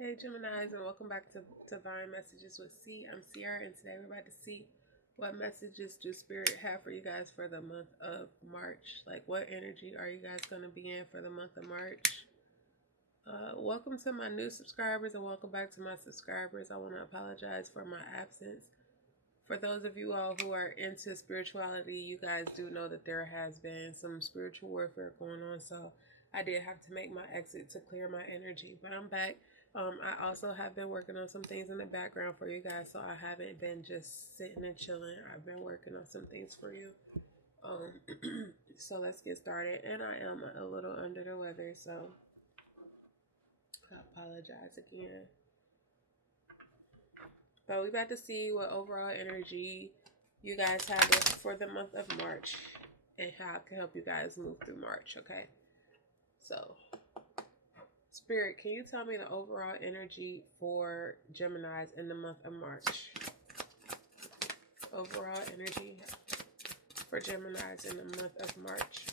Hey Geminis, and welcome back to Divine Messages with C. I'm Cierra, and today we're about to see what messages do Spirit have for you guys for the month of March. Like, what energy are you guys going to be in for the month of March? Welcome to my new subscribers, and welcome back to my subscribers. I want to apologize for my absence. For those of you all who are into spirituality, you guys do know that there has been some spiritual warfare going on, so I did have to make my exit to clear my energy, but I'm back. I also have been working on some things in the background for you guys, so I haven't been just sitting and chilling. I've been working on some things for you. So let's get started. And I am a little under the weather, so I apologize again. But we're about to see what overall energy you guys have for the month of March and how I can help you guys move through March, okay? So, Spirit, can you tell me the overall energy for Geminis in the month of March? Overall energy for Geminis in the month of March.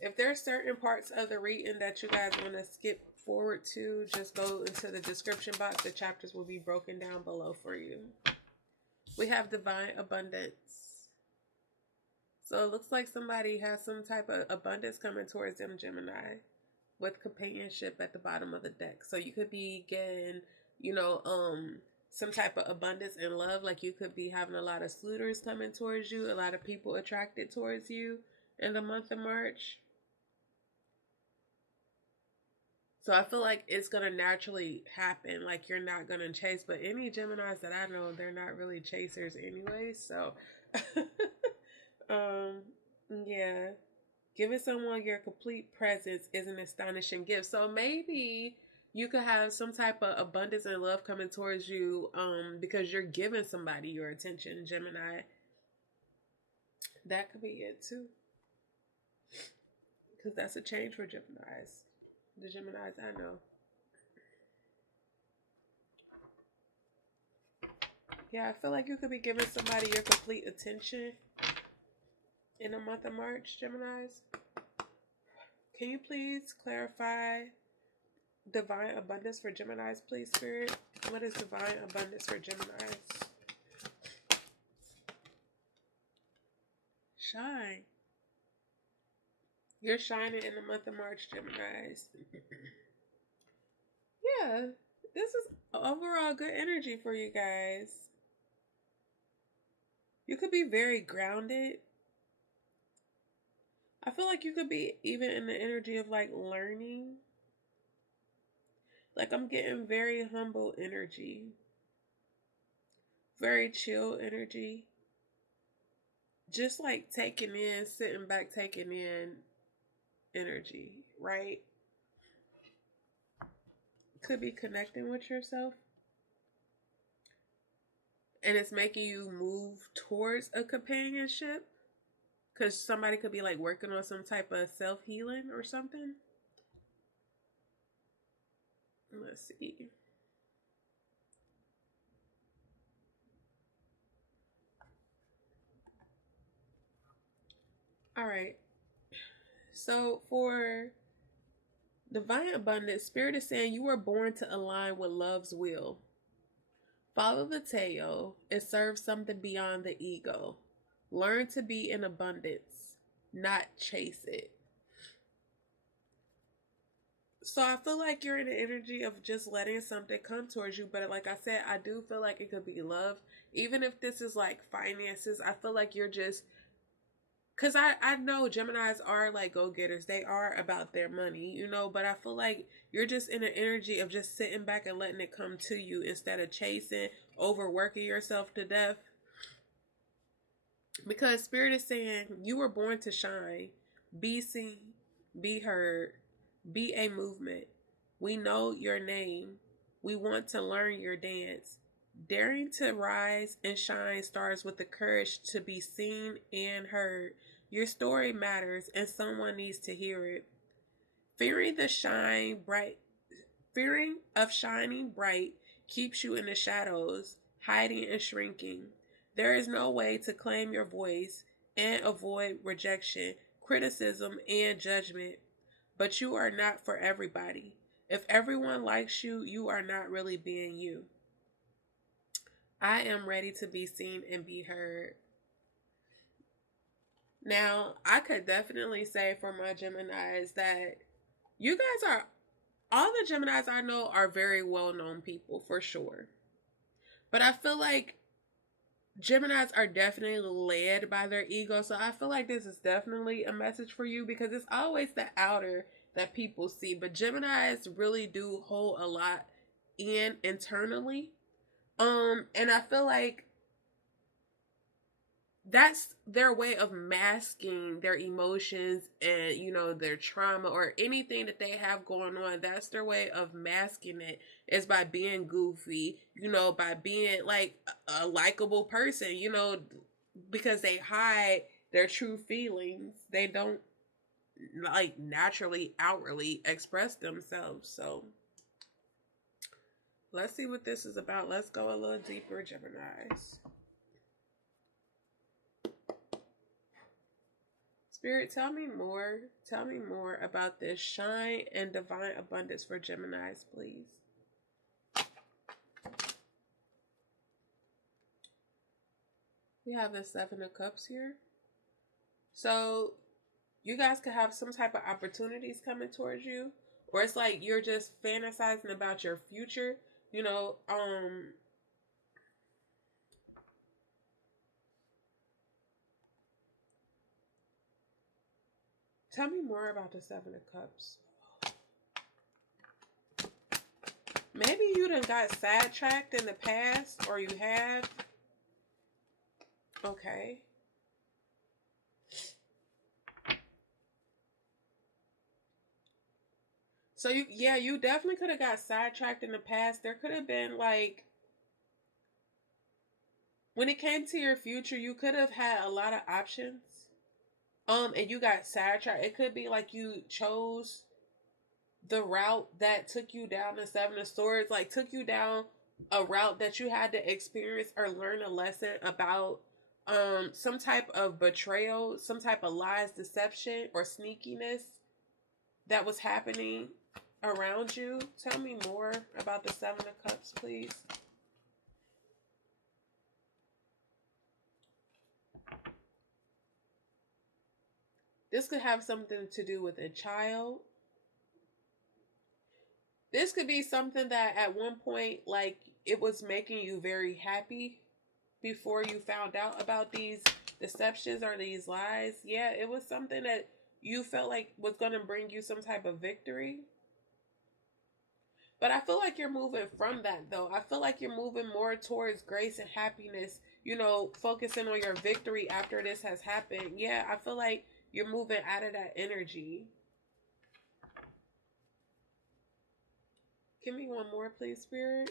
If there are certain parts of the reading that you guys want to skip forward to, just go into the description box. The chapters will be broken down below for you. We have divine abundance. So it looks like somebody has some type of abundance coming towards them, Gemini, with companionship at the bottom of the deck. So you could be getting, some type of abundance in love. Like you could be having a lot of suitors coming towards you, a lot of people attracted towards you in the month of March. So I feel like it's going to naturally happen. Like you're not going to chase. But any Geminis that I know, they're not really chasers anyway. So, yeah. Giving someone your complete presence is an astonishing gift. So maybe you could have some type of abundance and love coming towards you because you're giving somebody your attention, Gemini. That could be it too. Because that's a change for Geminis. The Geminis I know. Yeah, I feel like you could be giving somebody your complete attention in the month of March, Geminis. Can you please clarify divine abundance for Geminis, please, Spirit? What is divine abundance for Geminis? Shine. You're shining in the month of March, Geminis. Yeah, this is overall good energy for you guys. You could be very grounded. I feel like you could be even in the energy of like learning. Like I'm getting very humble energy. Very chill energy. Just like taking in, sitting back, taking in energy, right? Could be connecting with yourself. And it's making you move towards a companionship. Because somebody could be like working on some type of self-healing or something. Let's see. All right. So for divine abundance, Spirit is saying you were born to align with love's will. Follow the tail and serve something beyond the ego. Learn to be in abundance, not chase it. So I feel like you're in the energy of just letting something come towards you. But like I said, I do feel like it could be love. Even if this is like finances, I feel like you're just... Because I know Geminis are like go-getters. They are about their money, but I feel like you're just in an energy of just sitting back and letting it come to you instead of chasing, overworking yourself to death. Because Spirit is saying you were born to shine, be seen, be heard, be a movement. We know your name. We want to learn your dance. Daring to rise and shine starts with the courage to be seen and heard. Your story matters and someone needs to hear it. Fearing of shining bright keeps you in the shadows, hiding and shrinking. There is no way to claim your voice and avoid rejection, criticism, and judgment. but you are not for everybody. If everyone likes you, you are not really being you. I am ready to be seen and be heard. Now, I could definitely say for my Geminis that you guys are, all the Geminis I know are very well known people for sure. But I feel like Geminis are definitely led by their ego. So I feel like this is definitely a message for you because it's always the outer that people see. But Geminis really do hold a lot in internally. And I feel like that's their way of masking their emotions and, you know, their trauma or anything that they have going on. That's their way of masking it, is by being goofy, you know, by being like a likable person, you know, because they hide their true feelings. They don't like naturally outwardly express themselves. So let's see what this is about. Let's go a little deeper, Geminis. Spirit, tell me more. Tell me more about this shine and divine abundance for Geminis, please. We have the Seven of Cups here. So you guys could have some type of opportunities coming towards you, or it's like you're just fantasizing about your future, you know. Tell me more about the Seven of Cups. Maybe you done got sidetracked in the past, or you have. Okay. So you definitely could have got sidetracked in the past. There could have been like, when it came to your future, you could have had a lot of options. And you got sidetracked. It could be like you chose the route that took you down the Seven of Swords, like took you down a route that you had to experience or learn a lesson about some type of betrayal, some type of lies, deception, or sneakiness that was happening around you. Tell me more about the Seven of Cups, please. This could have something to do with a child. This could be something that at one point, like, it was making you very happy before you found out about these deceptions or these lies. Yeah, it was something that you felt like was going to bring you some type of victory. But I feel like you're moving from that, though. I feel like you're moving more towards grace and happiness, you know, focusing on your victory after this has happened. Yeah, I feel like you're moving out of that energy. Give me one more, please, Spirit.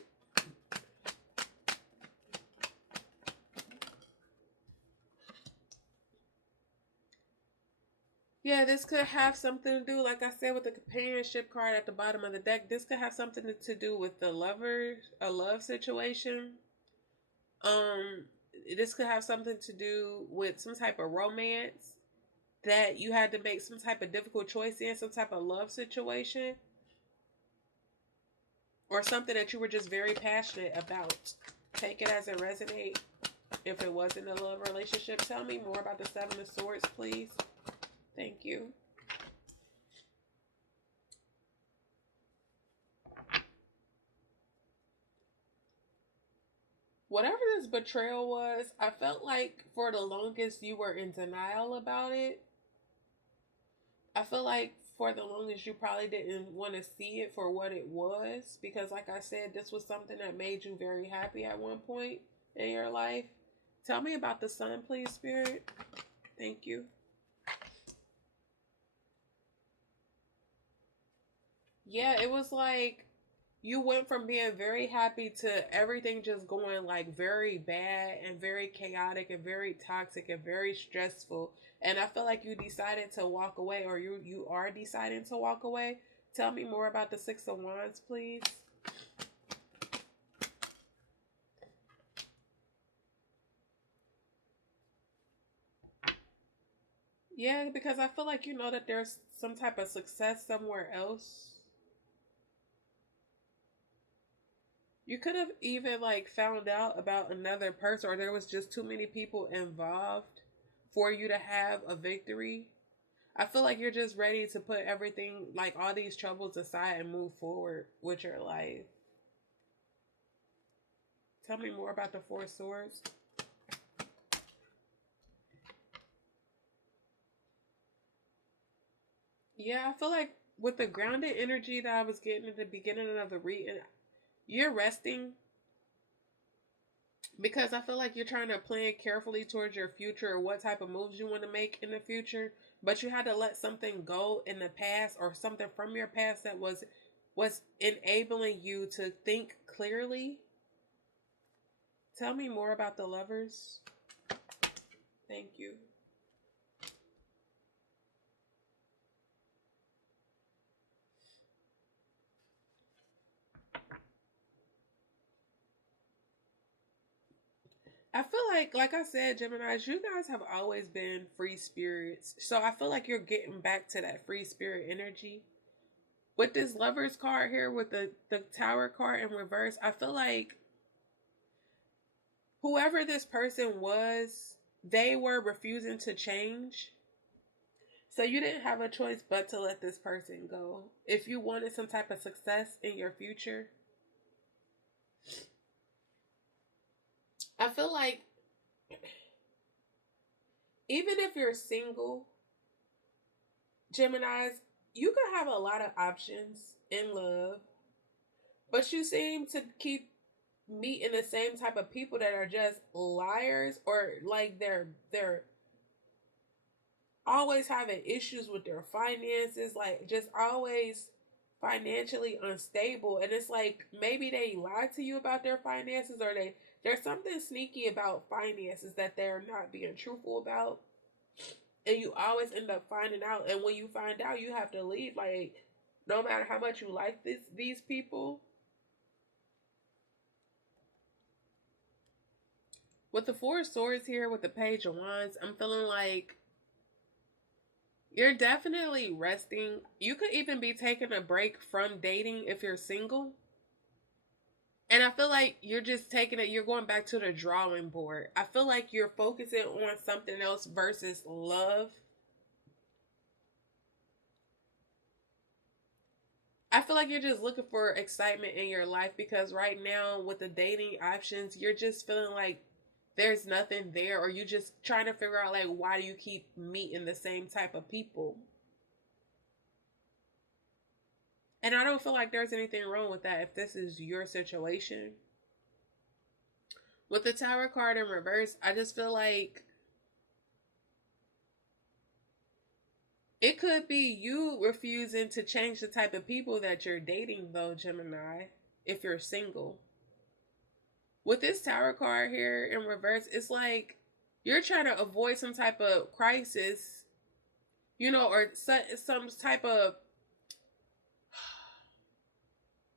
Yeah, this could have something to do, like I said, with the companionship card at the bottom of the deck. This could have something to do with the lover, a love situation. Um, this could have something to do with some type of romance that you had to make some type of difficult choice in, some type of love situation, or something that you were just very passionate about. Take it as it resonates. If it wasn't a love relationship, tell me more about the Seven of Swords, please. Thank you. Whatever this betrayal was, I felt like for the longest you were in denial about it. I feel like for the longest you probably didn't want to see it for what it was, because like I said, this was something that made you very happy at one point in your life. Tell me about the Sun, please, Spirit. Thank you. Yeah, it was like you went from being very happy to everything just going like very bad and very chaotic and very toxic and very stressful. And I feel like you decided to walk away, or you are deciding to walk away. Tell me more about the Six of Wands, please. Yeah, because I feel like you know that there's some type of success somewhere else. You could have even like found out about another person, or there was just too many people involved for you to have a victory. I feel like you're just ready to put everything, like all these troubles aside and move forward with your life. Tell me more about the Four Swords. Yeah, I feel like with the grounded energy that I was getting at the beginning of the reading, you're resting because I feel like you're trying to plan carefully towards your future or what type of moves you want to make in the future, but you had to let something go in the past or something from your past that was enabling you to think clearly. Tell me more about the Lovers. Thank you. I feel like I said, Geminis, you guys have always been free spirits. So I feel like you're getting back to that free spirit energy. With this Lovers card here, with the Tower card in reverse, I feel like whoever this person was, they were refusing to change. So you didn't have a choice but to let this person go. If you wanted some type of success in your future, I feel like even if you're single, Geminis, you could have a lot of options in love, but you seem to keep meeting the same type of people that are just liars, or like they're always having issues with their finances, like just always financially unstable. And it's like maybe they lied to you about their finances, or there's something sneaky about finances that they're not being truthful about. And you always end up finding out. And when you find out, you have to leave. Like, no matter how much you like these people. With the Four of Swords here, with the Page of Wands, I'm feeling like you're definitely resting. You could even be taking a break from dating if you're single. And I feel like you're just taking it, you're going back to the drawing board. I feel like you're focusing on something else versus love. I feel like you're just looking for excitement in your life because right now, with the dating options, you're just feeling like there's nothing there, or you just trying to figure out, like, why do you keep meeting the same type of people? And I don't feel like there's anything wrong with that if this is your situation. With the Tower card in reverse, I just feel like it could be you refusing to change the type of people that you're dating, though, Gemini, if you're single. With this Tower card here in reverse, it's like you're trying to avoid some type of crisis, or some type of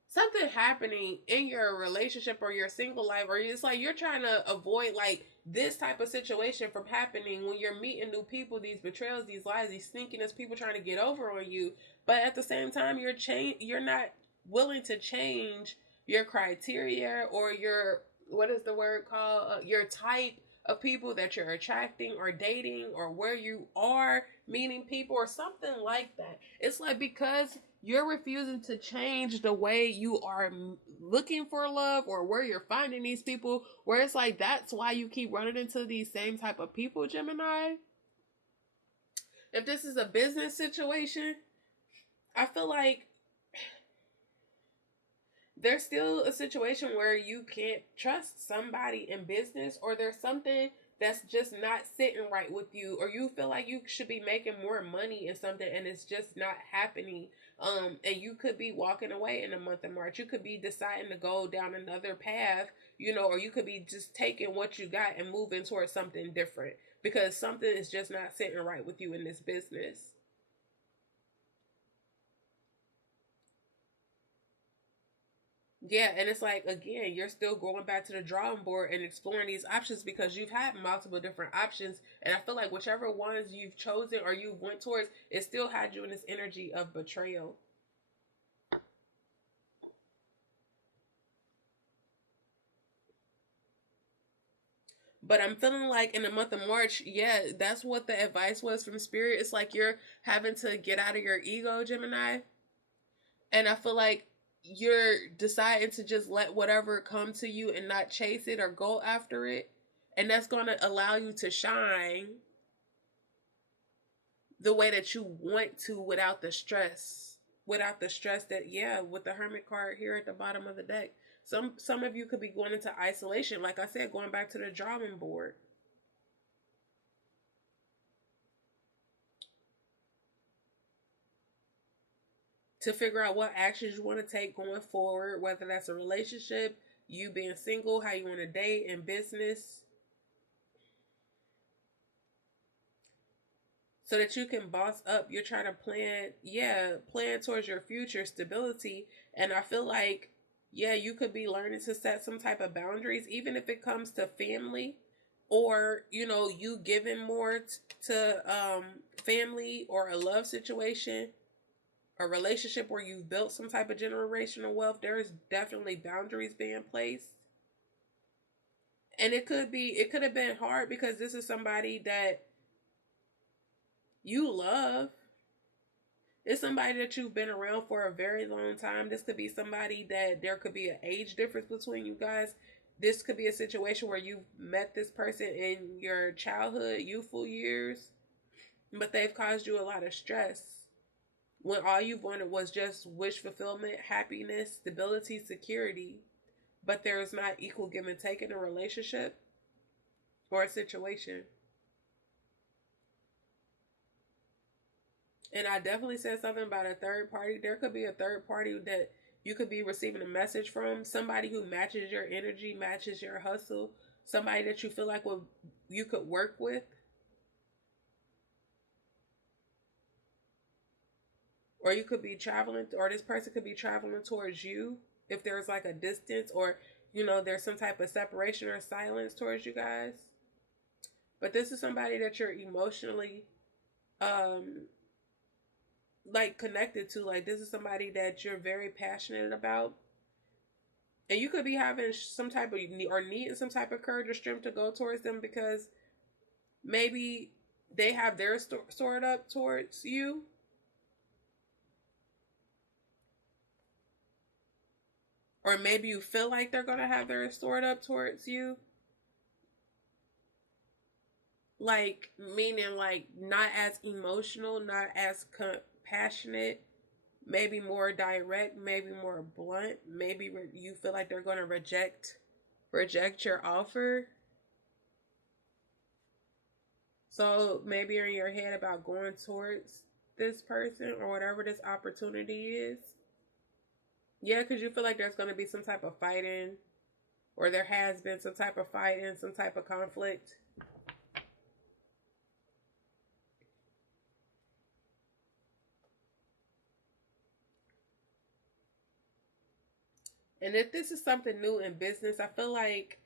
something happening in your relationship or your single life, or it's like you're trying to avoid like this type of situation from happening when you're meeting new people, these betrayals, these lies, these sneakiness, people trying to get over on you. But at the same time, you're not willing to change your criteria or your, what is the word called, your type of people that you're attracting or dating, or where you are meeting people or something like that. It's like because you're refusing to change the way you are looking for love or where you're finding these people, where it's like that's why you keep running into these same type of people, Gemini. If this is a business situation, I feel like there's still a situation where you can't trust somebody in business, or there's something that's just not sitting right with you, or you feel like you should be making more money in something and it's just not happening. And you could be walking away in the month of March. You could be deciding to go down another path, or you could be just taking what you got and moving towards something different because something is just not sitting right with you in this business. Yeah, and it's like, again, you're still going back to the drawing board and exploring these options because you've had multiple different options, and I feel like whichever ones you've chosen or you went towards, it still had you in this energy of betrayal. But I'm feeling like in the month of March, yeah, that's what the advice was from Spirit. It's like you're having to get out of your ego, Gemini. And I feel like you're deciding to just let whatever come to you and not chase it or go after it. And that's going to allow you to shine the way that you want to without the stress. Without the stress that, yeah, with the Hermit card here at the bottom of the deck. Some of you could be going into isolation. Like I said, going back to the drawing board. To figure out what actions you want to take going forward, whether that's a relationship, you being single, how you want to date, in business, so that you can boss up. You're trying to plan, yeah, plan towards your future stability. And I feel like, yeah, you could be learning to set some type of boundaries, even if it comes to family, or you giving more to family, or a love situation, a relationship where you've built some type of generational wealth. There's definitely boundaries being placed. And it could have been hard because this is somebody that you love. It's somebody that you've been around for a very long time. This could be somebody that there could be an age difference between you guys. This could be a situation where you've met this person in your childhood, youthful years, but they've caused you a lot of stress when all you wanted was just wish fulfillment, happiness, stability, security. But there is not equal give and take in a relationship or a situation. And I definitely said something about a third party. There could be a third party that you could be receiving a message from, somebody who matches your energy, matches your hustle, somebody that you feel like you could work with. Or you could be traveling, or this person could be traveling towards you if there's like a distance, or there's some type of separation or silence towards you guys. But this is somebody that you're emotionally um like connected to. Like, this is somebody that you're very passionate about, and you could be having some type of, or needing some type of courage or strength to go towards them, because maybe they have their sword up towards you, or maybe you feel like they're gonna have their sword up towards you. Like, meaning like not as emotional, not as compassionate, maybe more direct, maybe more blunt. Maybe you feel like they're gonna reject your offer. So maybe you're in your head about going towards this person or whatever this opportunity is. Yeah, because you feel like there's going to be some type of fighting, or there has been some type of fighting, some type of conflict. And if this is something new in business, I feel like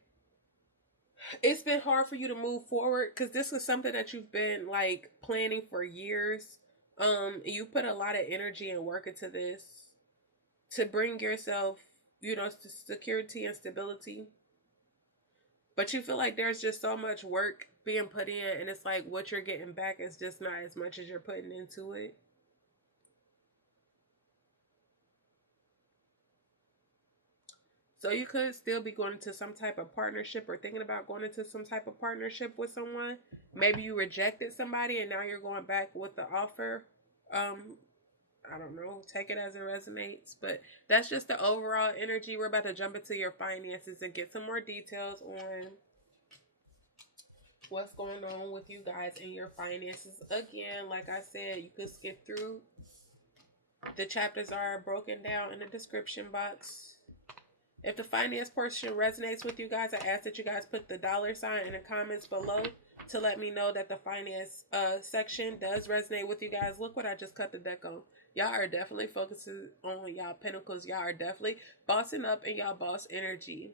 it's been hard for you to move forward, because this is something that you've been like planning for years. You put a lot of energy and work into this to bring yourself, to security and stability. But you feel like there's just so much work being put in, and it's like what you're getting back is just not as much as you're putting into it. So you could still be going into some type of partnership, or thinking about going into some type of partnership with someone. Maybe you rejected somebody and now you're going back with the offer. Um, I don't know. Take it as it resonates. But that's just the overall energy. We're about to jump into your finances and get some more details on what's going on with you guys and your finances. Again, like I said, you could skip through. The chapters are broken down in the description box. If the finance portion resonates with you guys, I ask that you guys put the $sign in the comments below to let me know that the finance section does resonate with you guys. Look what I just cut the deck on. Y'all are definitely focusing on y'all pentacles. Y'all are definitely bossing up in y'all boss energy,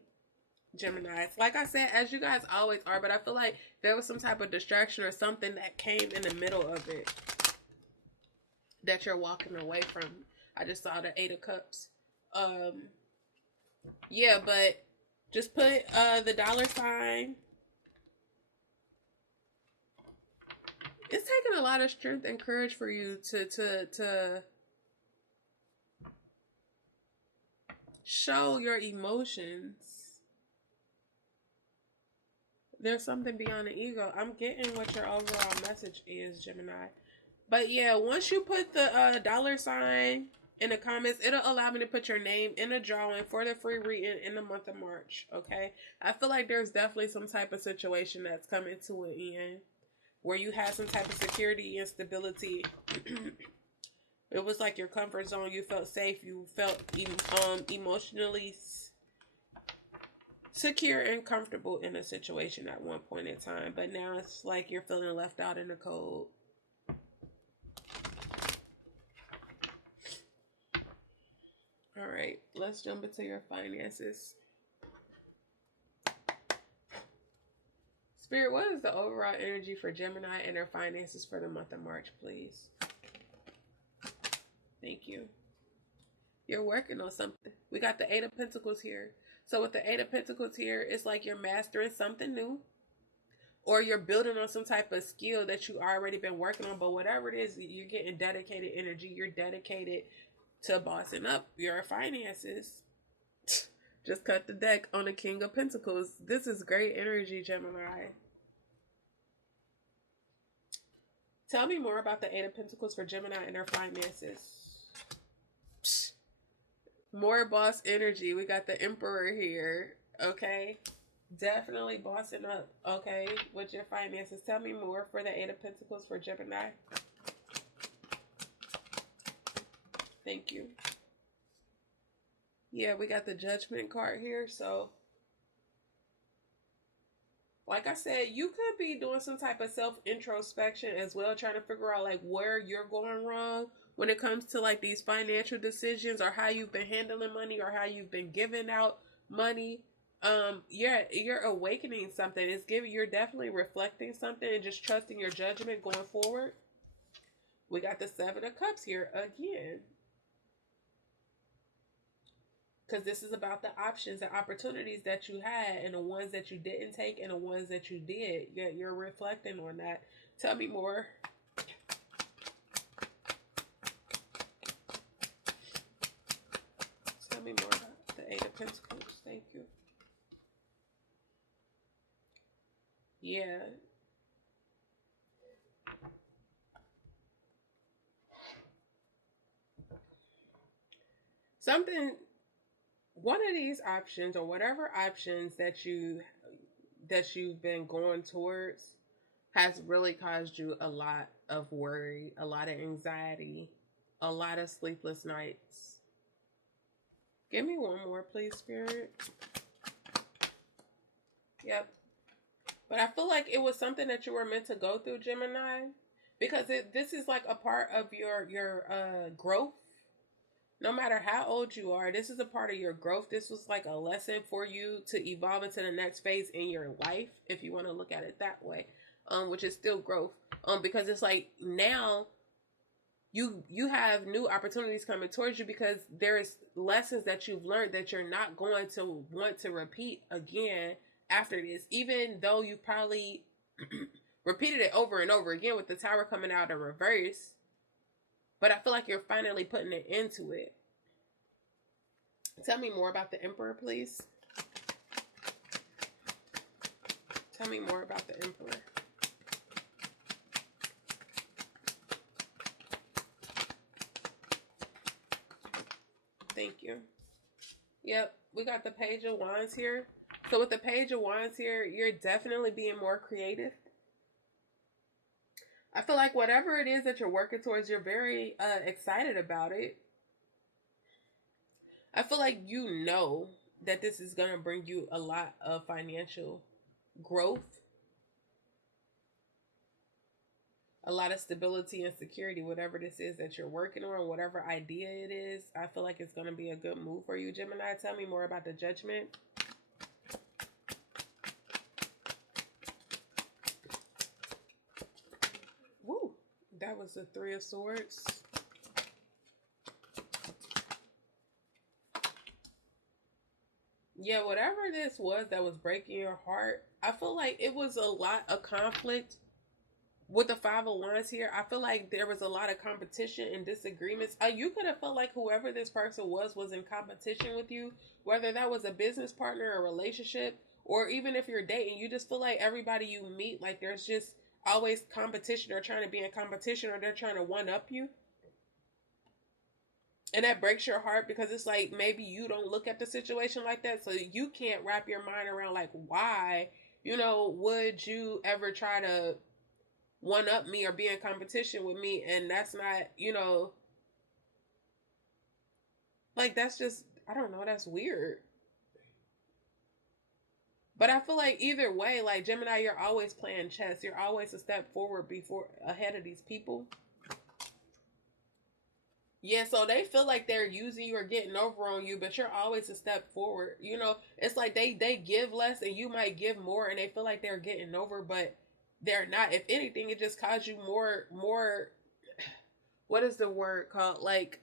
Geminis. Like I said, as you guys always are, but I feel like there was some type of distraction or something that came in the middle of it that you're walking away from. I just saw the 8 of Cups. Yeah, but just put the $sign. It's taking a lot of strength and courage for you to show your emotions. There's something beyond the ego. I'm getting what your overall message is, Gemini. But yeah, once you put the $sign in the comments, it'll allow me to put your name in a drawing for the free reading in the month of March. Okay, I feel like there's definitely some type of situation that's coming to an end where you had some type of security and stability. It was like your comfort zone. You felt safe. You felt emotionally secure and comfortable in a situation at one point in time. But now it's like you're feeling left out in the cold. All right, let's jump into your finances. Spirit, what is the overall energy for Gemini and their finances for the month of March, please? Thank you. You're working on something. We got the 8 of Pentacles here. So with the 8 of Pentacles here, it's like you're mastering something new. Or you're building on some type of skill that you already been working on. But whatever it is, you're getting dedicated energy. You're dedicated to bossing up your finances. Just cut the deck on the King of Pentacles. This is great energy, Gemini. Tell me more about the 8 of Pentacles for Gemini and their finances. More boss energy. We got the Emperor here. Okay. Definitely bossing up. Okay. With your finances. Tell me more for the 8 of Pentacles for Gemini. Thank you. Yeah, we got the Judgment card here. So, like I said, you could be doing some type of self-introspection as well, trying to figure out like where you're going wrong when it comes to like these financial decisions, or how you've been handling money, or how you've been giving out money. You're awakening something. You're definitely reflecting something and just trusting your judgment going forward. We got the 7 of Cups here again. Because this is about the options and opportunities that you had, and the ones that you didn't take, and the ones that you did. You're reflecting on that. Tell me more. Tell me more about the 8 of Pentacles. Thank you. Yeah. One of these options, or whatever options that you've been going towards, has really caused you a lot of worry, a lot of anxiety, a lot of sleepless nights. Give me one more, please, Spirit. Yep. But I feel like it was something that you were meant to go through, Gemini, because this is like a part of your growth. No matter how old you are, this is a part of your growth. This was like a lesson for you to evolve into the next phase in your life, if you want to look at it that way, which is still growth. Because it's like now you have new opportunities coming towards you, because there's lessons that you've learned that you're not going to want to repeat again after this, even though you probably repeated it over and over again with the Tower coming out in reverse. But I feel like you're finally putting an end to it. Tell me more about the Emperor, please. Tell me more about the Emperor. Thank you. Yep, we got the Page of Wands here. So with the Page of Wands here, you're definitely being more creative. I feel like whatever it is that you're working towards, you're very excited about it. I feel like you know that this is going to bring you a lot of financial growth, a lot of stability and security, whatever this is that you're working on, whatever idea it is. I feel like it's going to be a good move for you, Gemini. Tell me more about the Judgment. Woo! That was the Three of Swords. Yeah, whatever this was that was breaking your heart, I feel like it was a lot of conflict with the Five of Wands here. I feel like there was a lot of competition and disagreements. You could have felt like whoever this person was in competition with you, whether that was a business partner, a relationship, or even if you're dating. You just feel like everybody you meet, like there's just always competition, or trying to be in competition, or they're trying to one up you. And that breaks your heart, because it's like maybe you don't look at the situation like that, so you can't wrap your mind around like why, would you ever try to one up me or be in competition with me? And that's not, like that's just, I don't know, that's weird. But I feel like either way, like Gemini, you're always playing chess. You're always a step forward ahead of these people. Yeah, so they feel like they're using you or getting over on you, but you're always a step forward. It's like they give less and you might give more, and they feel like they're getting over, but they're not. If anything, it just caused you more. What is the word called? Like,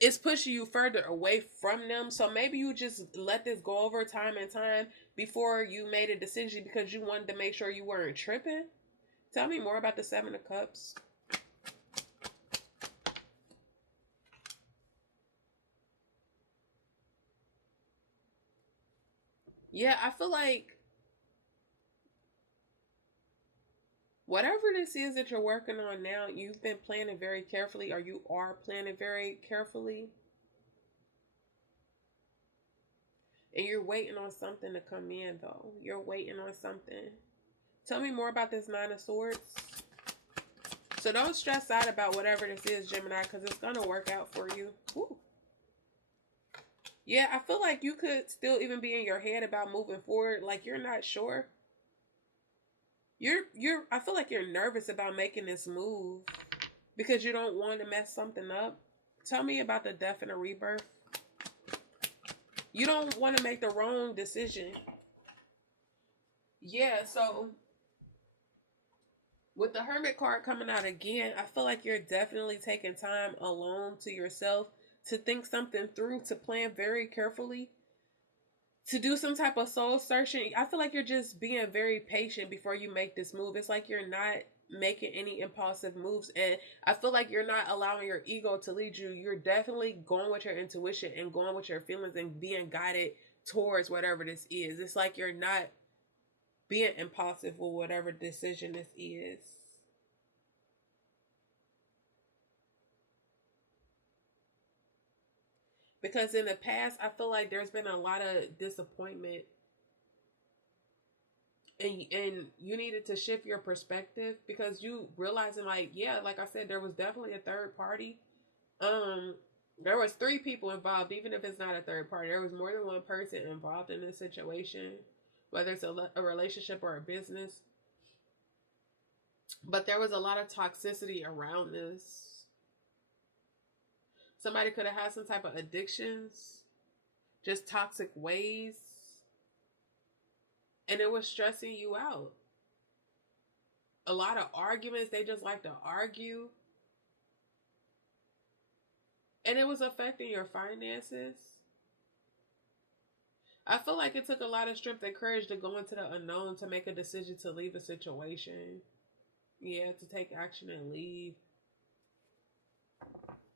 it's pushing you further away from them. So maybe you just let this go over time and time before you made a decision, because you wanted to make sure you weren't tripping. Tell me more about the Seven of Cups. Yeah, I feel like whatever this is that you're working on now, you've been planning very carefully, or you are planning very carefully. And you're waiting on something to come in, though. You're waiting on something. Tell me more about this Nine of Swords. So don't stress out about whatever this is, Gemini, because it's going to work out for you. Woo. Yeah, I feel like you could still even be in your head about moving forward. Like you're not sure. I feel like you're nervous about making this move because you don't want to mess something up. Tell me about the Death and the Rebirth. You don't want to make the wrong decision. Yeah, so with the Hermit card coming out again, I feel like you're definitely taking time alone to yourself to think something through, to plan very carefully, to do some type of soul searching. I feel like you're just being very patient before you make this move. It's like you're not making any impulsive moves, and I feel like you're not allowing your ego to lead you. You're definitely going with your intuition and going with your feelings and being guided towards whatever this is. It's like you're not being impulsive with whatever decision this is. Because in the past, I feel like there's been a lot of disappointment, and you needed to shift your perspective, because you realizing, like, yeah, like I said, there was definitely a third party. Um, there was three people involved, even if it's not a third party. There was more than one person involved in this situation, whether it's a relationship or a business. But there was a lot of toxicity around this. Somebody could have had some type of addictions, just toxic ways, and it was stressing you out. A lot of arguments, they just like to argue, and it was affecting your finances. I feel like it took a lot of strength and courage to go into the unknown, to make a decision to leave a situation. Yeah, to take action and leave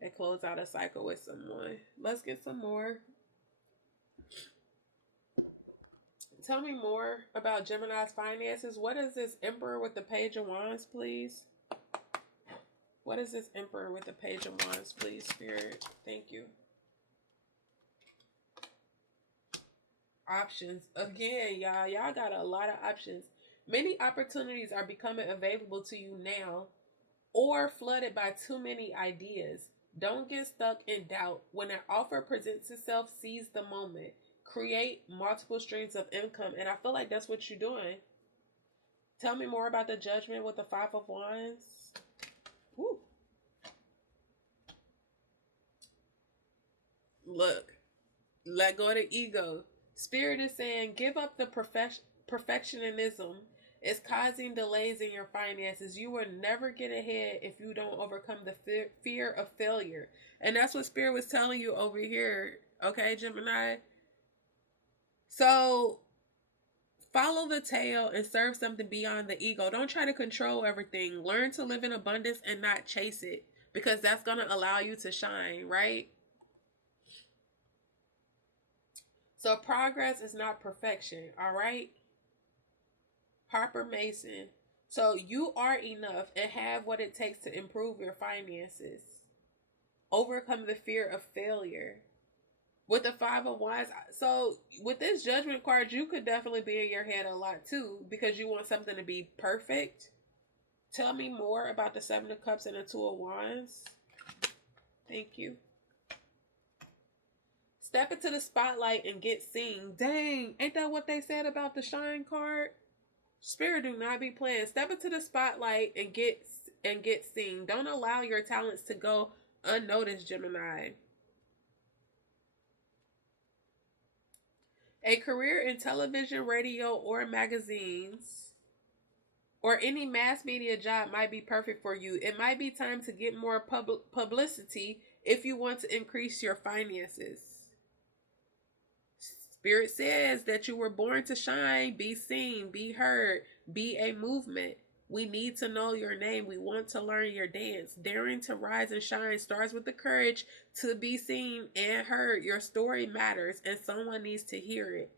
and close out a cycle with someone. Let's get some more. Tell me more about Gemini's finances. What is this Emperor with the Page of Wands, please? What is this Emperor with the Page of Wands, please, Spirit? Thank you. Options. Again, y'all. Y'all got a lot of options. Many opportunities are becoming available to you now, or flooded by too many ideas. Don't get stuck in doubt. When an offer presents itself, seize the moment. Create multiple streams of income. And I feel like that's what you're doing. Tell me more about the Judgment with the Five of Wands. Woo. Look, let go of the ego. Spirit is saying, give up the perfectionism. It's causing delays in your finances. You will never get ahead if you don't overcome the fear of failure. And that's what Spirit was telling you over here. Okay, Gemini? So follow the tail and serve something beyond the ego. Don't try to control everything. Learn to live in abundance and not chase it, because that's going to allow you to shine, right? So progress is not perfection, all right? Harper Mason. So you are enough and have what it takes to improve your finances. Overcome the fear of failure. With the Five of Wands, so with this Judgment card, you could definitely be in your head a lot too, because you want something to be perfect. Tell me more about the Seven of Cups and the Two of Wands. Thank you. Step into the spotlight and get seen. Dang, ain't that what they said about the Shine card? Spirit, do not be playing. Step into the spotlight and get seen. Don't allow your talents to go unnoticed, Gemini. A career in television, radio, or magazines, or any mass media job might be perfect for you. It might be time to get more publicity if you want to increase your finances. Spirit says that you were born to shine, be seen, be heard, be a movement. We need to know your name. We want to learn your dance. Daring to rise and shine starts with the courage to be seen and heard. Your story matters and someone needs to hear it.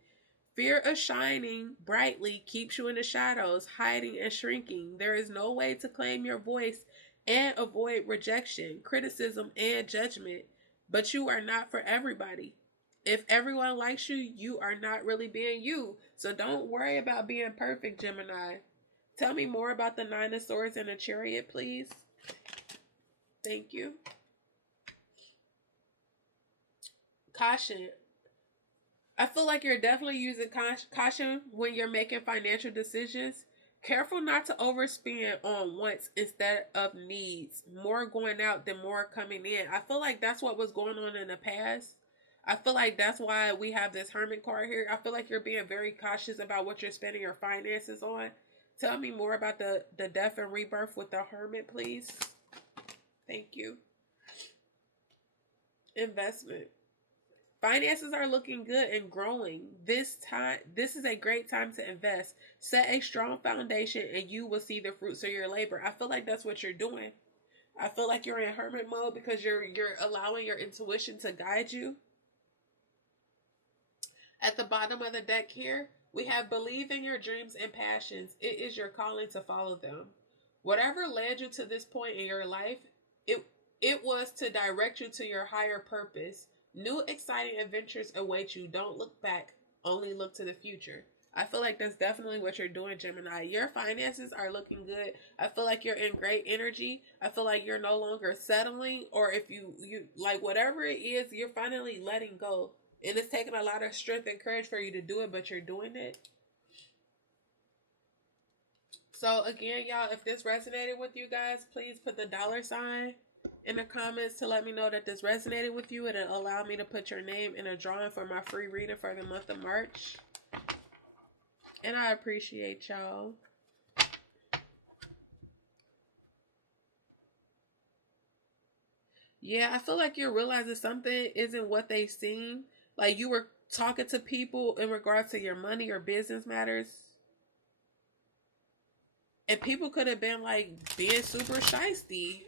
Fear of shining brightly keeps you in the shadows, hiding and shrinking. There is no way to claim your voice and avoid rejection, criticism, and judgment. But you are not for everybody. If everyone likes you, you are not really being you. So don't worry about being perfect, Gemini. Tell me more about the Nine of Swords and the Chariot, please. Thank you. Caution. I feel like you're definitely using caution when you're making financial decisions. Careful not to overspend on wants instead of needs. More going out than more coming in. I feel like that's what was going on in the past. I feel like that's why we have this Hermit card here. I feel like you're being very cautious about what you're spending your finances on. Tell me more about the death and rebirth with the Hermit, please. Thank you. Investment. Finances are looking good and growing. This is a great time to invest. Set a strong foundation and you will see the fruits of your labor. I feel like that's what you're doing. I feel like you're in hermit mode because you're allowing your intuition to guide you. At the bottom of the deck here, we have believe in your dreams and passions. It is your calling to follow them. Whatever led you to this point in your life, it was to direct you to your higher purpose. New exciting adventures await you. Don't look back, only look to the future. I feel like that's definitely what you're doing, Gemini. Your finances are looking good. I feel like you're in great energy. I feel like you're no longer settling, or if you like whatever it is, you're finally letting go. And it's taking a lot of strength and courage for you to do it, but you're doing it. So again, y'all, if this resonated with you guys, please put the $ in the comments to let me know that this resonated with you. It'll allow me to put your name in a drawing for my free reading for the month of March. And I appreciate y'all. Yeah, I feel like you're realizing something isn't what they seem. Like you were talking to people in regards to your money or business matters. And people could have been like being super shysty.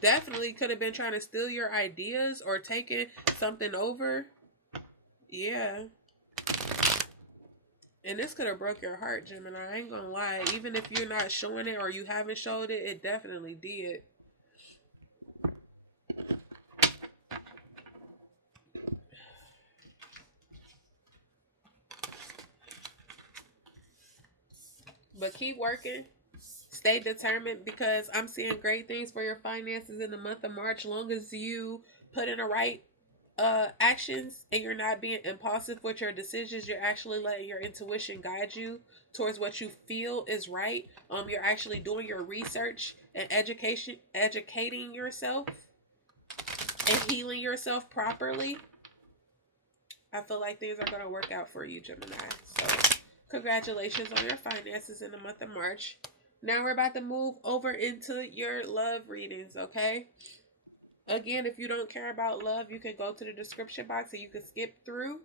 Definitely could have been trying to steal your ideas or taking something over. Yeah. And this could have broke your heart, Gemini. I ain't gonna lie. Even if you're not showing it or you haven't showed it, it definitely did. But keep working. Stay stay determined, because I'm seeing great things for your finances in the month of March. Long as you put in the right actions and you're not being impulsive with your decisions, you're actually letting your intuition guide you towards what you feel is right. You're actually doing your research and educating yourself and healing yourself properly. I feel like things are going to work out for you, Gemini. So congratulations on your finances in the month of March. Now we're about to move over into your love readings, okay? Again, if you don't care about love, you can go to the description box and you can skip through.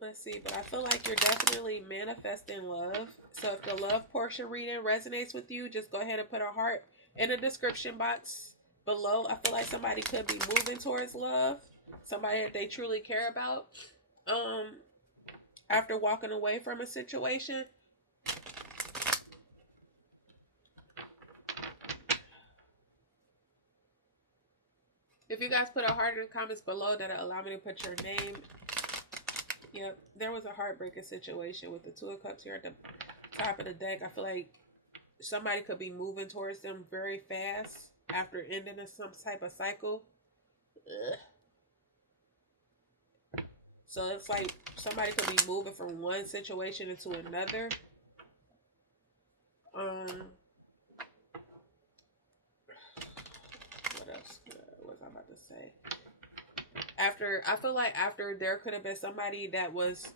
Let's see, but I feel like you're definitely manifesting love. So if the love portion reading resonates with you, just go ahead and put a heart in the description box below. I feel like somebody could be moving towards love, somebody that they truly care about. After walking away from a situation. If you guys put a heart in the comments below, that'll allow me to put your name. Yep, there was a heartbreaking situation with the Two of Cups here at the top of the deck. I feel like somebody could be moving towards them very fast after ending some type of cycle. Ugh. So it's like somebody could be moving from one situation into another. What else was I about to say? I feel like after there could have been somebody that was,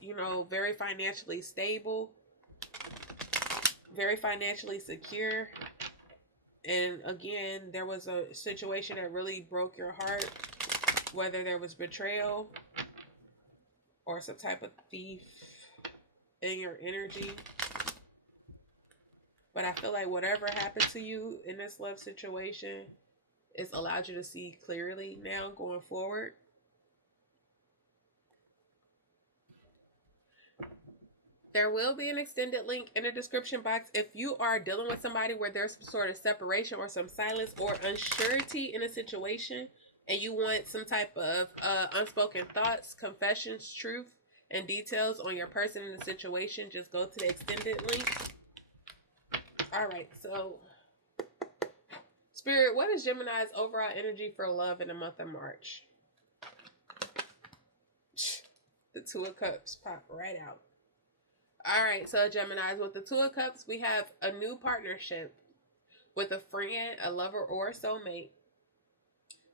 very financially stable, very financially secure. And again, there was a situation that really broke your heart, whether there was betrayal or some type of thief in your energy. But I feel like whatever happened to you in this love situation, it's allowed you to see clearly now going forward. There will be an extended link in the description box if you are dealing with somebody where there's some sort of separation or some silence or unsurety in a situation, and you want some type of unspoken thoughts, confessions, truth, and details on your person in the situation. Just go to the extended link. All right, so Spirit, what is Gemini's overall energy for love in the month of March? The Two of Cups pop right out. All right, so Geminis, with the Two of Cups, we have a new partnership with a friend, a lover, or a soulmate.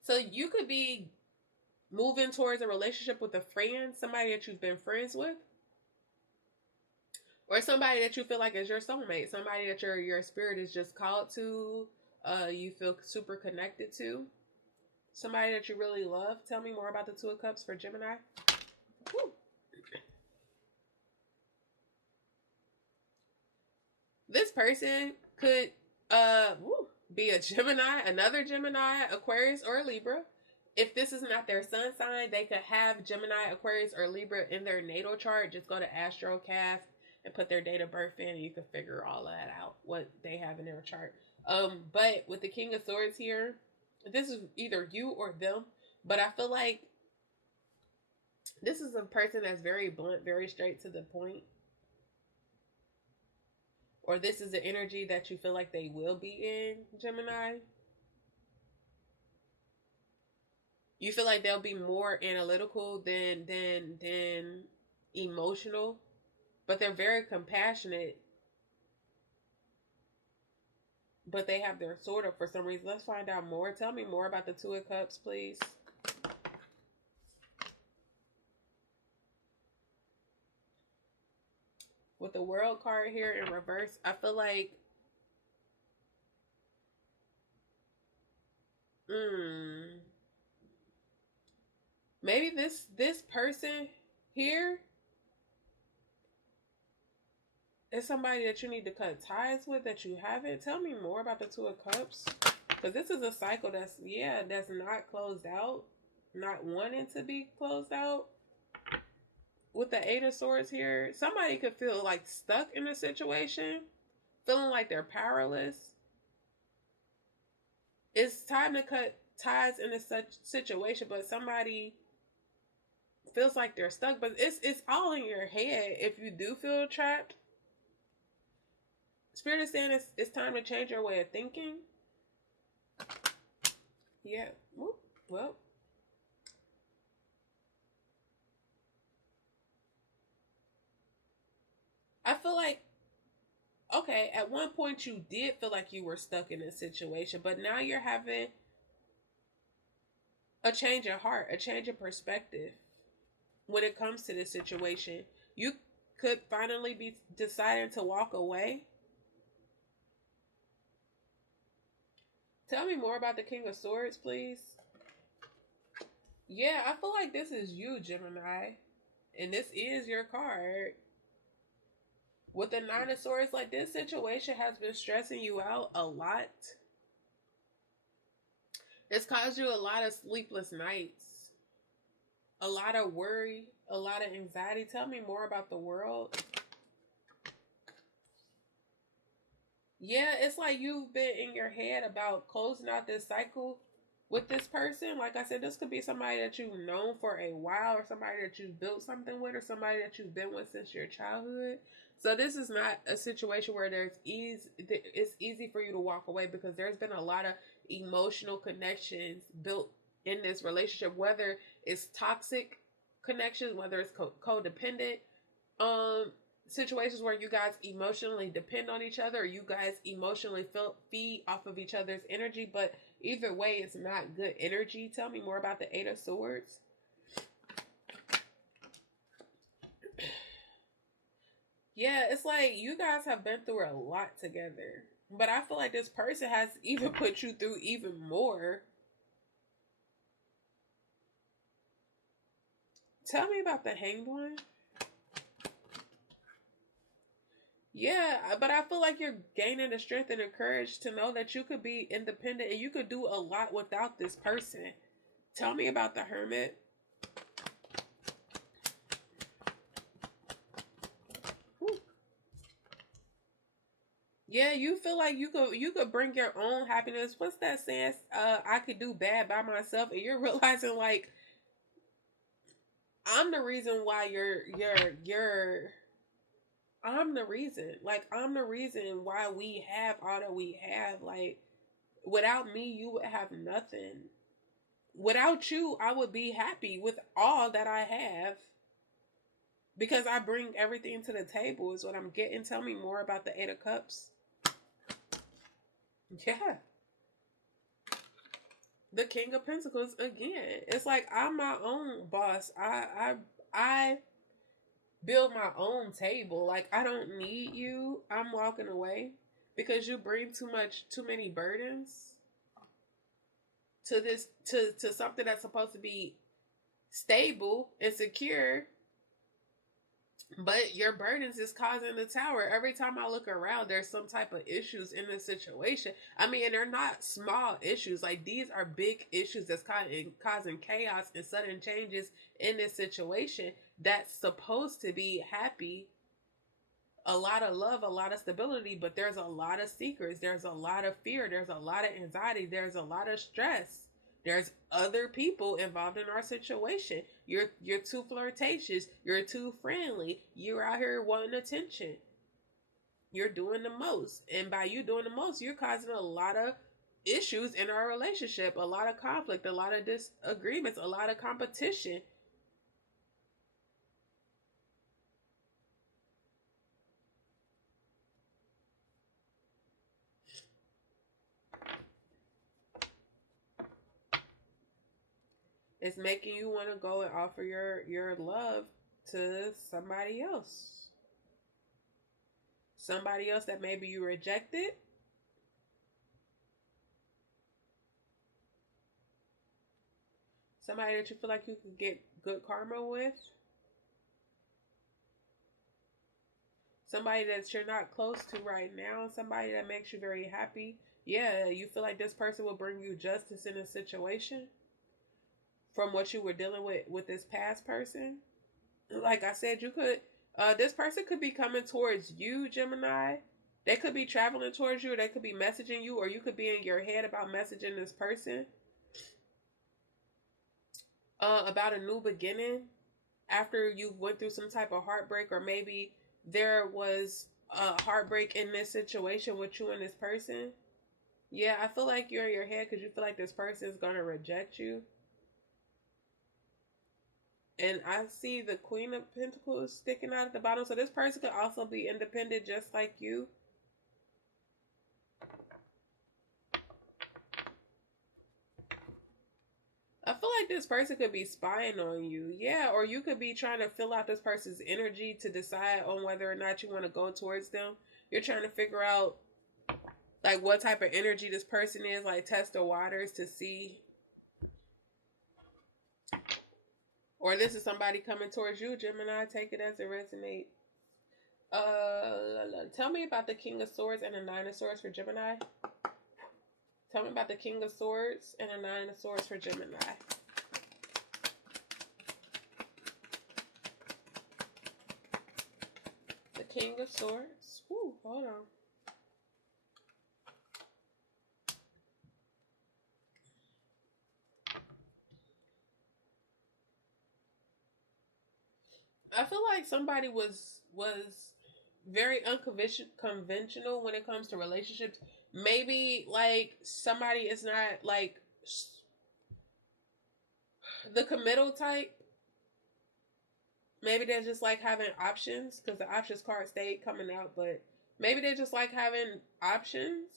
So you could be moving towards a relationship with a friend, somebody that you've been friends with, or somebody that you feel like is your soulmate, somebody that your spirit is just called to, you feel super connected to, somebody that you really love. Tell me more about the Two of Cups for Gemini. Woo. This person could be a Gemini, another Gemini, Aquarius, or a Libra. If this is not their sun sign, they could have Gemini, Aquarius, or Libra in their natal chart. Just go to AstroCalf and put their date of birth in, and you can figure all of that out, what they have in their chart. But with the King of Swords here, this is either you or them. But I feel like this is a person that's very blunt, very straight to the point. Or this is the energy that you feel like they will be in, Gemini. You feel like they'll be more analytical than emotional, but they're very compassionate. But they have their sword up for some reason. Let's find out more. Tell me more about the Two of Cups, please. With the World card here in reverse, I feel like maybe this person here is somebody that you need to cut ties with, that you haven't. Tell me more about the Two of Cups, because this is a cycle that's not closed out, not wanting to be closed out. With the Eight of Swords here, somebody could feel like stuck in a situation, feeling like they're powerless. It's time to cut ties in such situation, but somebody feels like they're stuck. But it's all in your head if you do feel trapped. Spirit is saying it's time to change your way of thinking. Yeah. Well, I feel like, okay, at one point you did feel like you were stuck in a situation, but now you're having a change of heart, a change of perspective when it comes to this situation. You could finally be deciding to walk away. Tell me more about the King of Swords, please. Yeah, I feel like this is you, Gemini. And this is your card. With the Nine of Swords, like, this situation has been stressing you out a lot. It's caused you a lot of sleepless nights, a lot of worry, a lot of anxiety. Tell me more about the world. Yeah, it's like you've been in your head about closing out this cycle with this person. Like I said, this could be somebody that you've known for a while, or somebody that you've built something with, or somebody that you've been with since your childhood. So this is not a situation where it's easy for you to walk away, because there's been a lot of emotional connections built in this relationship, whether it's toxic connections, whether it's codependent um situations where you guys emotionally depend on each other, or you guys emotionally feed off of each other's energy. But either way, it's not good energy. Tell me more about the Eight of Swords. Yeah, it's like you guys have been through a lot together, but I feel like this person has even put you through even more. Tell me about the Hanged One. Yeah, but I feel like you're gaining the strength and the courage to know that you could be independent and you could do a lot without this person. Tell me about the Hermit. Whew. Yeah, you feel like you could bring your own happiness. What's that saying? I could do bad by myself, and you're realizing, like, I'm the reason why you're I'm the reason. Like, I'm the reason why we have all that we have. Like, without me, you would have nothing. Without you, I would be happy with all that I have, because I bring everything to the table, is what I'm getting. Tell me more about the Eight of Cups. Yeah. The King of Pentacles again. It's like, I'm my own boss. I build my own table. Like, I don't need you. I'm walking away because you bring too many burdens to this to something that's supposed to be stable and secure. But your burdens is causing the tower. Every time I look around, there's some type of issues in this situation. I mean, and they're not small issues. Like, these are big issues that's causing chaos and sudden changes in this situation that's supposed to be happy. A lot of love, a lot of stability, but there's a lot of secrets. There's a lot of fear. There's a lot of anxiety. There's a lot of stress. There's other people involved in our situation. You're too flirtatious. You're too friendly. You're out here wanting attention. You're doing the most. And by you doing the most, you're causing a lot of issues in our relationship, a lot of conflict, a lot of disagreements, a lot of competition. It's making you want to go and offer your love to somebody else. Somebody else that maybe you rejected. Somebody that you feel like you could get good karma with. Somebody that you're not close to right now. Somebody that makes you very happy. Yeah, you feel like this person will bring you justice in a situation from what you were dealing with this past person. Like I said, you could this person could be coming towards you, Gemini. They could be traveling towards you, or they could be messaging you, or you could be in your head about messaging this person about a new beginning after you went through some type of heartbreak, or maybe there was heartbreak in this situation with you and this person. Yeah, I feel like you're in your head because you feel like this person is going to reject you. And I see the Queen of Pentacles sticking out at the bottom. So this person could also be independent just like you. I feel like this person could be spying on you. Yeah, or you could be trying to fill out this person's energy to decide on whether or not you want to go towards them. You're trying to figure out like what type of energy this person is, like test the waters to see. Or this is somebody coming towards you, Gemini. Take it as it resonates. Tell me about the King of Swords and the Nine of Swords for Gemini. Tell me about the King of Swords and the Nine of Swords for Gemini. The King of Swords. Woo, hold on. I feel like somebody was very unconventional when it comes to relationships. Maybe like somebody is not like the committal type. Maybe they're just like having options because the options card stayed coming out, but maybe they just like having options.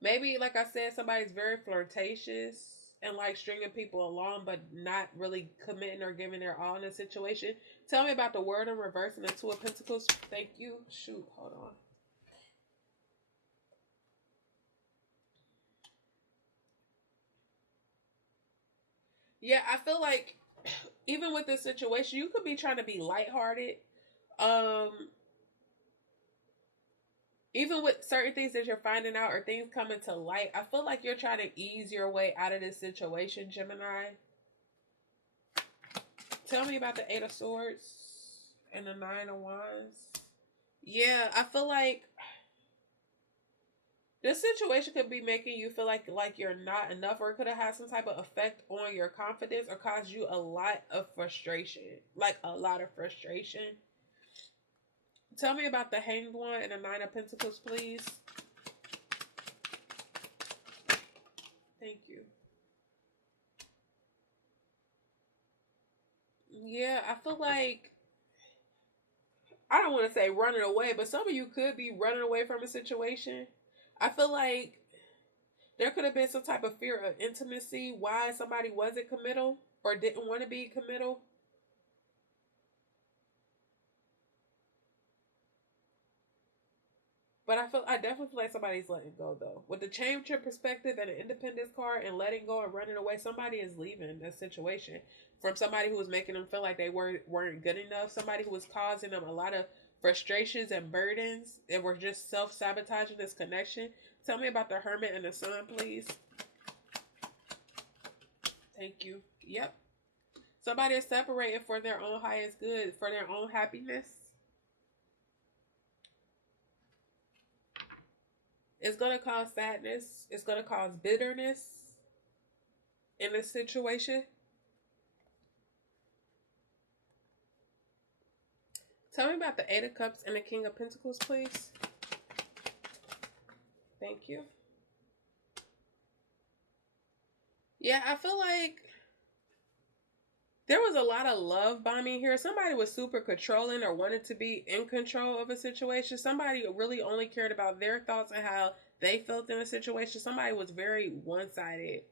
Maybe, like I said, somebody's very flirtatious and like stringing people along, but not really committing or giving their all in a situation. Tell me about the Word in reverse and the Two of Pentacles. Thank you. Shoot, hold on. Yeah, I feel like even with this situation, you could be trying to be lighthearted. Um, Even with certain things that you're finding out or things coming to light, I feel like you're trying to ease your way out of this situation, Gemini. Tell me about the Eight of Swords and the Nine of Wands. Yeah, I feel like this situation could be making you feel like you're not enough, or it could have had some type of effect on your confidence or caused you a lot of frustration. Like a lot of frustration. Tell me about the Hanged One and the Nine of Pentacles, please. Thank you. Yeah, I feel like I don't want to say running away, but some of you could be running away from a situation. I feel like there could have been some type of fear of intimacy, why somebody wasn't committal or didn't want to be committal. But I definitely feel like somebody's letting go though. With the change your perspective and the independence card and letting go and running away, somebody is leaving a situation from somebody who was making them feel like they weren't good enough. Somebody who was causing them a lot of frustrations and burdens and were just self-sabotaging this connection. Tell me about the Hermit and the Sun, please. Thank you. Yep. Somebody is separated for their own highest good, for their own happiness. It's going to cause sadness. It's going to cause bitterness in this situation. Tell me about the Eight of Cups and the King of Pentacles, please. Thank you. Yeah, I feel like there was a lot of love bombing here. Somebody was super controlling or wanted to be in control of a situation. Somebody really only cared about their thoughts and how they felt in a situation. Somebody was very one-sided.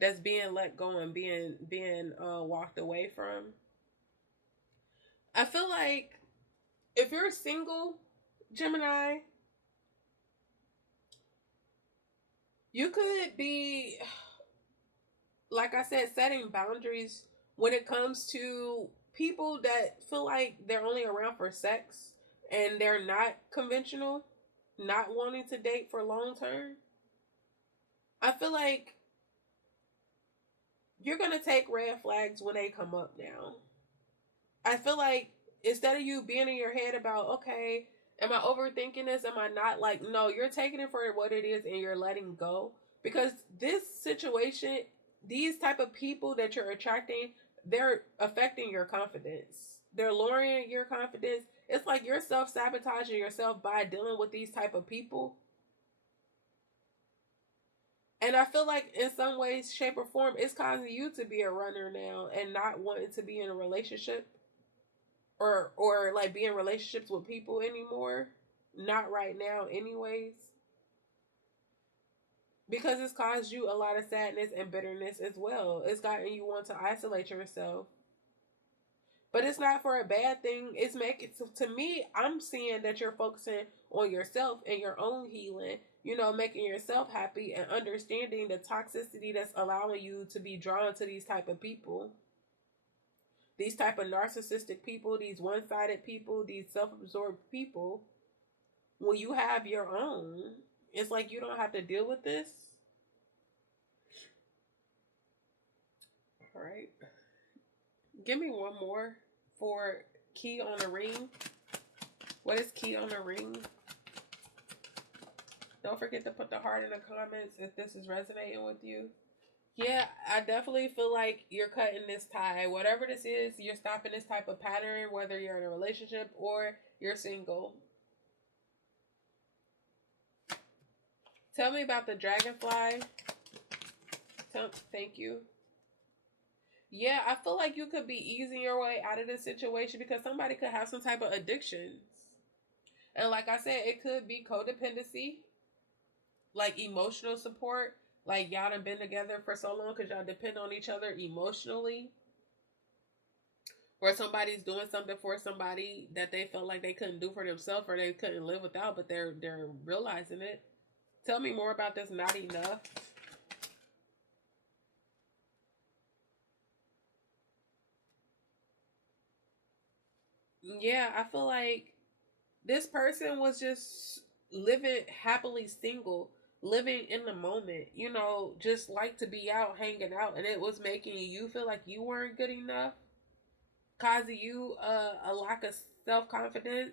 That's being let go and being walked away from. I feel like if you're single, Gemini, you could be, like I said, setting boundaries when it comes to people that feel like they're only around for sex and they're not conventional, not wanting to date for long term. I feel like you're going to take red flags when they come up now. I feel like instead of you being in your head about, okay, am I overthinking this? Am I not? Like, no, you're taking it for what it is and you're letting go. Because this situation, these type of people that you're attracting, they're affecting your confidence. They're lowering your confidence. It's like you're self-sabotaging yourself by dealing with these type of people. And I feel like in some ways, shape, or form, it's causing you to be a runner now and not wanting to be in a relationship or like be in relationships with people anymore. Not right now, anyways. Because it's caused you a lot of sadness and bitterness as well. It's gotten you want to isolate yourself. But it's not for a bad thing. It's making, to me, I'm seeing that you're focusing on yourself and your own healing, you know, making yourself happy and understanding the toxicity that's allowing you to be drawn to these type of people. These type of narcissistic people, these one-sided people, these self-absorbed people. When you have your own, it's like you don't have to deal with this. All right. Give me one more for key on the ring. What is key on the ring? Don't forget to put the heart in the comments if this is resonating with you. Yeah, I definitely feel like you're cutting this tie. Whatever this is, you're stopping this type of pattern, whether you're in a relationship or you're single. Tell me about the dragonfly. Thank you. Yeah, I feel like you could be easing your way out of this situation because somebody could have some type of addictions. And like I said, it could be codependency, like emotional support. Like y'all done been together for so long because y'all depend on each other emotionally. Or somebody's doing something for somebody that they felt like they couldn't do for themselves or they couldn't live without, but they're realizing it. Tell me more about this not enough. Yeah, I feel like this person was just living happily single, living in the moment, you know, just like to be out, hanging out, and it was making you feel like you weren't good enough, causing you a lack of self-confidence,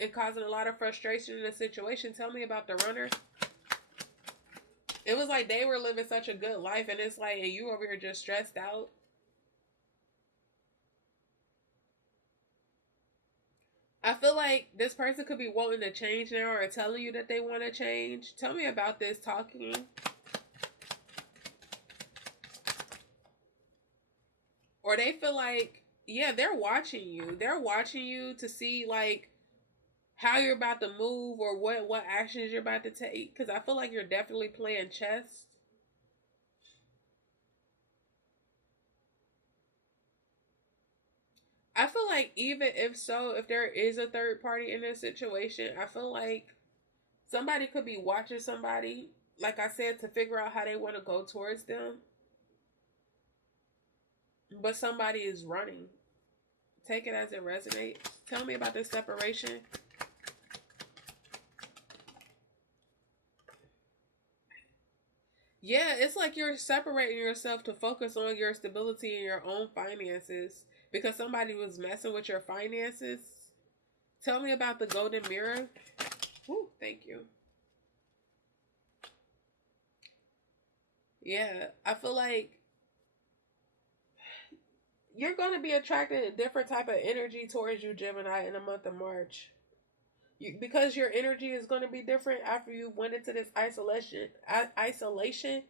and causing a lot of frustration in the situation. Tell me about the runner. It was like they were living such a good life, and it's like, and you over here just stressed out. I feel like this person could be wanting to change now or telling you that they want to change. Tell me about this talking. Or they feel like, yeah, they're watching you. They're watching you to see like how you're about to move or what actions you're about to take. Because I feel like you're definitely playing chess. I feel like even if so, if there is a third party in this situation, I feel like somebody could be watching somebody, like I said, to figure out how they want to go towards them. But somebody is running. Take it as it resonates. Tell me about this separation. Yeah, it's like you're separating yourself to focus on your stability and your own finances because somebody was messing with your finances. Tell me about the golden mirror. Woo, thank you. Yeah, I feel like you're going to be attracting a different type of energy towards you, Gemini, in the month of March. Because your energy is going to be different after you went into this isolation.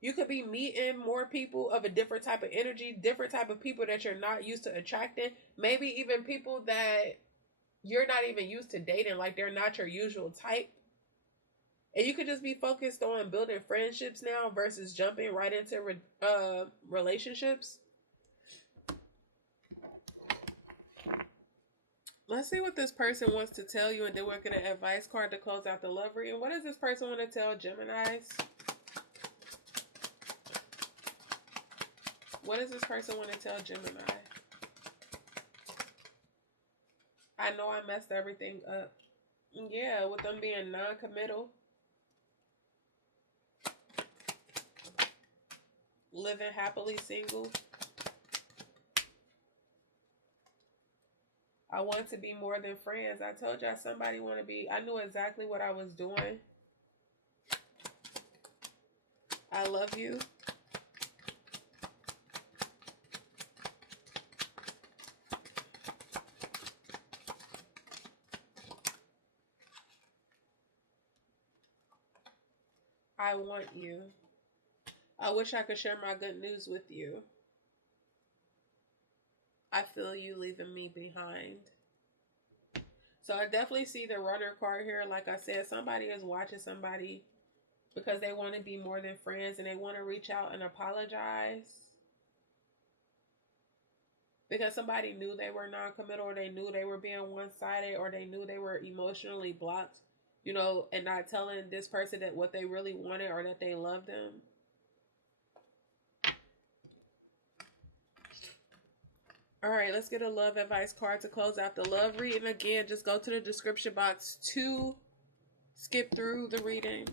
You could be meeting more people of a different type of energy, different type of people that you're not used to attracting. Maybe even people that you're not even used to dating, like they're not your usual type. And you could just be focused on building friendships now versus jumping right into relationships. Let's see what this person wants to tell you, and then we'll get an advice card to close out the love reading. What does this person want to tell Geminis? What does this person want to tell Gemini? I know I messed everything up. Yeah, with them being non-committal. Living happily single. I want to be more than friends. I told y'all somebody want to be. I knew exactly what I was doing. I love you. I want you. I wish I could share my good news with you. I feel you leaving me behind. So I definitely see the runner card here. Like I said, somebody is watching somebody because they want to be more than friends and they want to reach out and apologize. Because somebody knew they were non-committal, or they knew they were being one-sided, or they knew they were emotionally blocked, you know, and not telling this person that what they really wanted or that they loved them. All right, let's get a love advice card to close out the love reading. Again, just go to the description box to skip through the reading.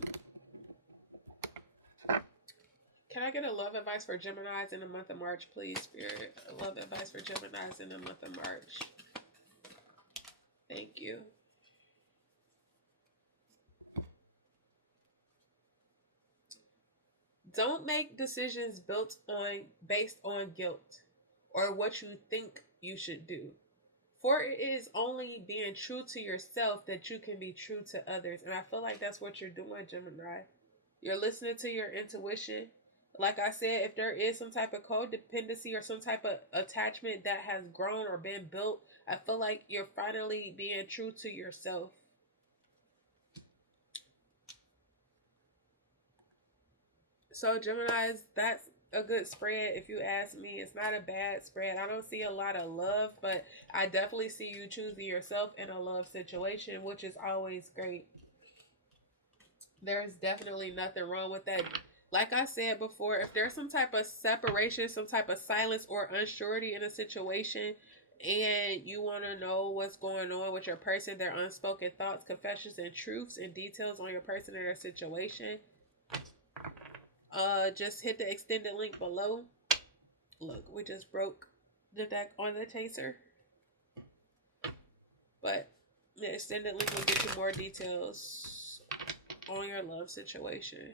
Can I get a love advice for Geminis in the month of March, please, Spirit? A love advice for Geminis in the month of March. Thank you. Don't make decisions based on guilt or what you think you should do. For it is only being true to yourself that you can be true to others. And I feel like that's what you're doing, Gemini. You're listening to your intuition. Like I said, if there is some type of codependency or some type of attachment that has grown or been built, I feel like you're finally being true to yourself. So Geminis, that's a good spread if you ask me. It's not a bad spread. I don't see a lot of love, but I definitely see you choosing yourself in a love situation, which is always great. There's definitely nothing wrong with that. Like I said before, if there's some type of separation, some type of silence or unsurety in a situation, and you want to know what's going on with your person, their unspoken thoughts, confessions, and truths and details on your person and their situation, just hit the extended link below. Look, we just broke the deck on the chaser, but the extended link will get you more details on your love situation.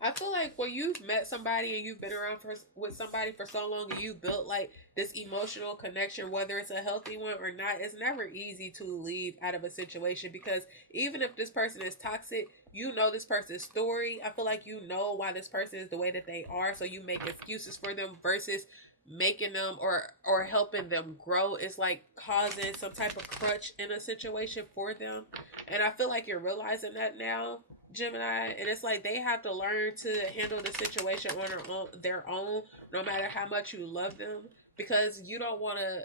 I feel like when you've met somebody and you've been around with somebody for so long and you built like this emotional connection, whether it's a healthy one or not, it's never easy to leave out of a situation, because even if this person is toxic, you know this person's story. I feel like you know why this person is the way that they are, so you make excuses for them versus making them or helping them grow. It's like causing some type of crutch in a situation for them, and I feel like you're realizing that now, Gemini, and it's like they have to learn to handle the situation on their own, no matter how much you love them, because you don't want to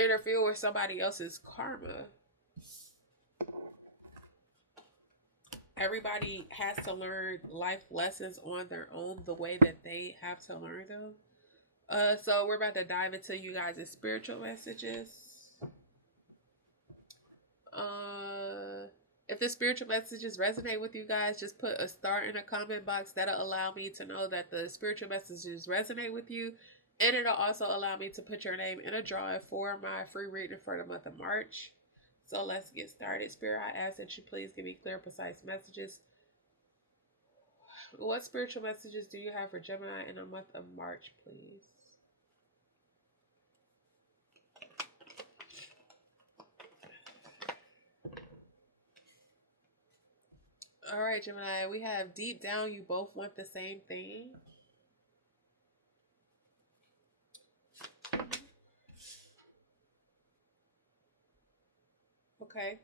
interfere with somebody else's karma. Everybody has to learn life lessons on their own, the way that they have to learn them. So we're about to dive into you guys' spiritual messages. If the spiritual messages resonate with you guys, just put a star in the comment box. That'll allow me to know that the spiritual messages resonate with you. And it'll also allow me to put your name in a drawing for my free reading for the month of March. So let's get started. Spirit, I ask that you please give me clear, precise messages. What spiritual messages do you have for Gemini in the month of March, please? All right, Gemini, we have deep down, you both want the same thing. Okay.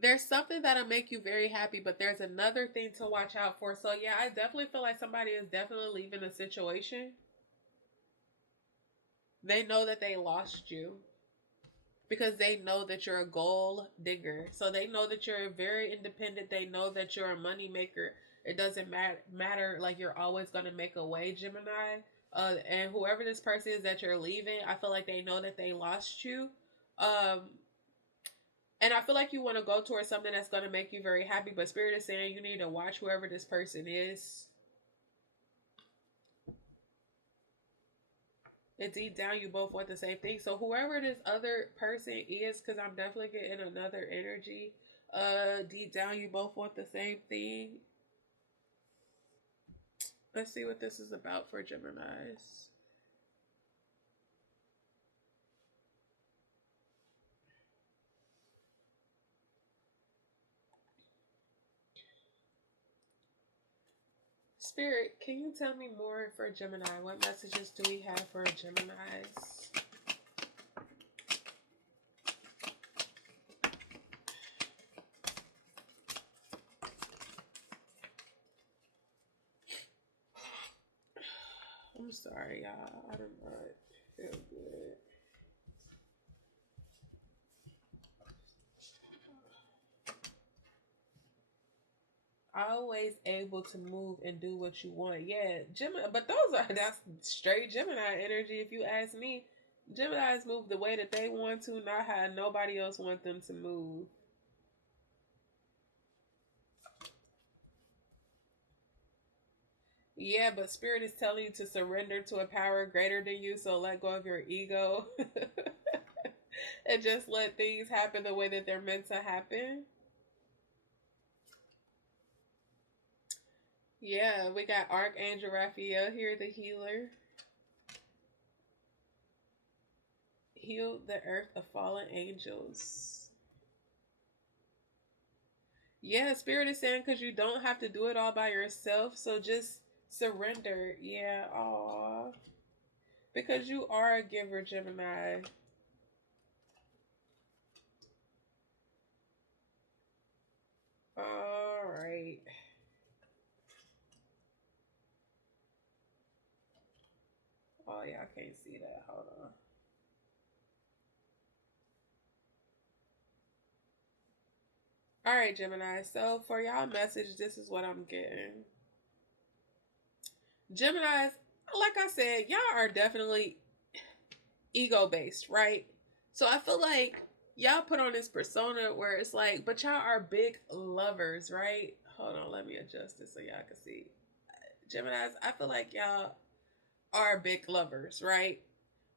There's something that'll make you very happy, but there's another thing to watch out for. So yeah, I definitely feel like somebody is definitely leaving a situation. They know that they lost you because they know that you're a goal digger. So they know that you're very independent. They know that you're a money maker. It doesn't matter, like you're always going to make a way, Gemini. And whoever this person is that you're leaving, I feel like they know that they lost you. And I feel like you want to go towards something that's going to make you very happy, but Spirit is saying you need to watch whoever this person is. And deep down, you both want the same thing. So whoever this other person is, because I'm definitely getting another energy. Deep down, you both want the same thing. Let's see what this is about for Geminis. Spirit, can you tell me more for Gemini? What messages do we have for Geminis? I'm sorry, y'all. I do not feel good. Always able to move and do what you want. Yeah, Gemini, but that's straight Gemini energy. If you ask me, Geminis move the way that they want to, not how nobody else wants them to move. Yeah, but Spirit is telling you to surrender to a power greater than you, so let go of your ego and just let things happen the way that they're meant to happen. Yeah, we got Archangel Raphael here, the healer. Heal the earth of fallen angels. Yeah, Spirit is saying because you don't have to do it all by yourself, so just surrender. Yeah, aw. Because you are a giver, Gemini. All right. Oh, yeah, I can't see that. Hold on. All right, Gemini. So for y'all message, this is what I'm getting. Geminis, like I said, y'all are definitely ego based, right? So I feel like y'all put on this persona where it's like, but y'all are big lovers, right? Hold on, let me adjust this so y'all can see. Geminis, I feel like y'all are big lovers, right?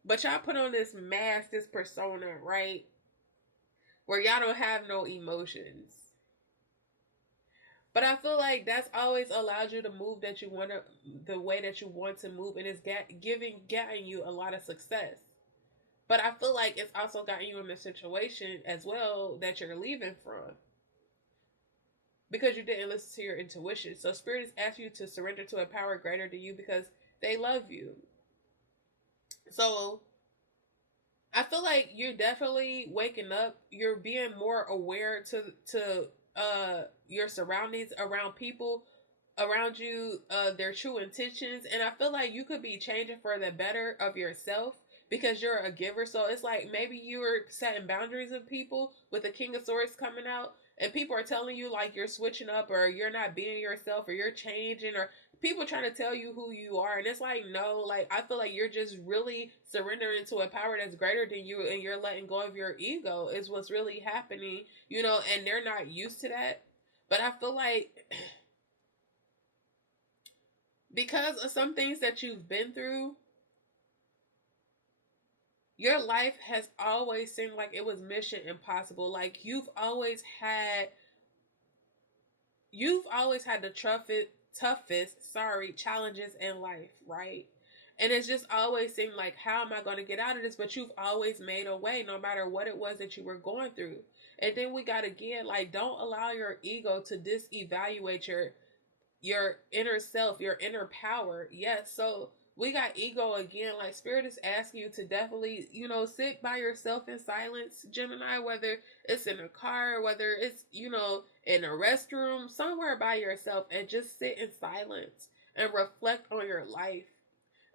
But y'all put on this mask, this persona, right? Where y'all don't have no emotions. But I feel like that's always allowed you to move that you want to, the way that you want to move, and it's getting you a lot of success. But I feel like it's also gotten you in a situation as well that you're leaving from because you didn't listen to your intuition. So Spirit is asking you to surrender to a power greater than you because they love you. So I feel like you're definitely waking up. You're being more aware to your surroundings, around people around you, their true intentions, and I feel like you could be changing for the better of yourself because you're a giver. So it's like maybe you were setting boundaries with people with the King of Swords coming out, and people are telling you like you're switching up or you're not being yourself or you're changing, or people trying to tell you who you are, and it's like, no, like I feel like you're just really surrendering to a power that's greater than you, and you're letting go of your ego is what's really happening, and they're not used to that. But I feel like because of some things that you've been through, your life has always seemed like it was mission impossible. Like you've always had the toughest challenges in life, right? And it's just always seemed like, how am I going to get out of this? But you've always made a way, no matter what it was that you were going through. And then we got again, like, don't allow your ego to disevaluate your inner self, your inner power. Yes, so we got ego again. Like Spirit is asking you to definitely, sit by yourself in silence, Gemini, whether it's in a car, whether it's, in a restroom, somewhere by yourself, and just sit in silence and reflect on your life.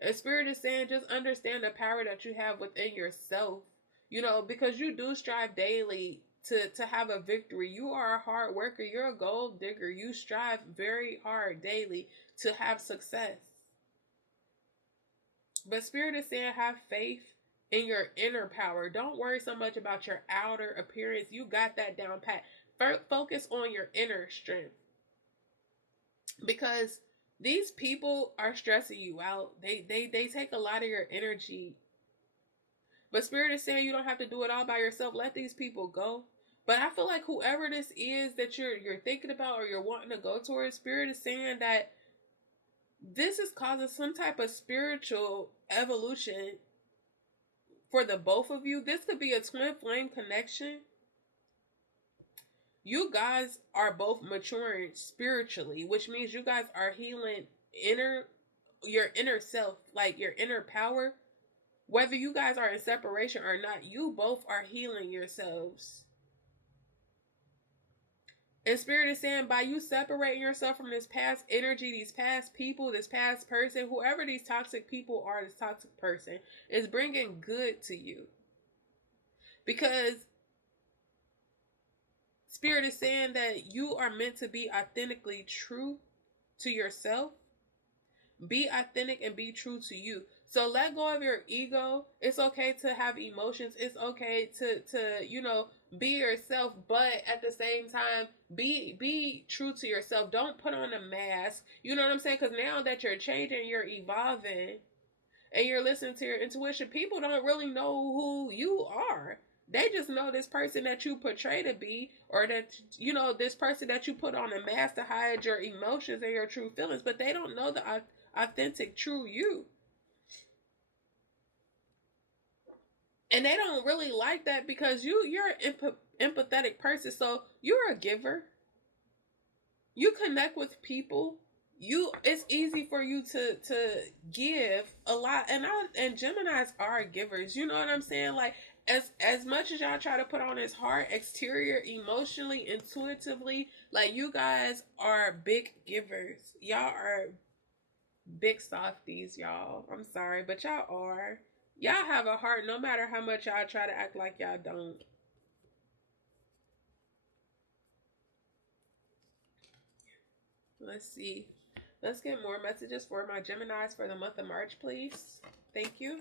And Spirit is saying, just understand the power that you have within yourself, because you do strive daily to have a victory. You are a hard worker. You're a gold digger. You strive very hard daily to have success. But Spirit is saying, have faith in your inner power. Don't worry so much about your outer appearance. You got that down pat. Focus on your inner strength. Because these people are stressing you out. They take a lot of your energy. But Spirit is saying you don't have to do it all by yourself. Let these people go. But I feel like whoever this is that you're thinking about or you're wanting to go towards, Spirit is saying that this is causing some type of spiritual evolution for the both of you. This could be a twin flame connection. You guys are both maturing spiritually, which means you guys are healing inner, your inner self, like your inner power. Whether you guys are in separation or not, you both are healing yourselves. And Spirit is saying, by you separating yourself from this past energy, these past people, this past person, whoever these toxic people are, this toxic person is bringing good to you. Because Spirit is saying that you are meant to be authentically true to yourself. Be authentic and be true to you. So let go of your ego. It's okay to have emotions. It's okay to be yourself, but at the same time, be true to yourself. Don't put on a mask. You know what I'm saying? Because now that you're changing, you're evolving, and you're listening to your intuition, people don't really know who you are. They just know this person that you portray to be, or that, this person that you put on a mask to hide your emotions and your true feelings, but they don't know the authentic, true you. And they don't really like that because you're an empathetic person. So you're a giver. You connect with people. It's easy for you to give a lot. And Geminis are givers. You know what I'm saying? Like, as much as y'all try to put on this hard exterior, emotionally, intuitively, like, you guys are big givers. Y'all are big softies, y'all. I'm sorry, but y'all are. Y'all have a heart no matter how much y'all try to act like y'all don't. Let's see. Let's get more messages for my Geminis for the month of March, please. Thank you.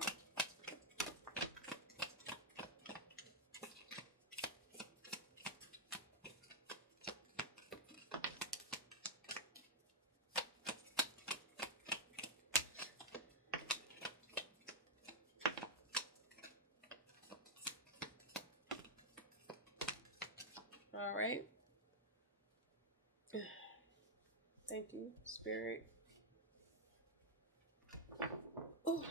All right. Thank you, Spirit. Ooh.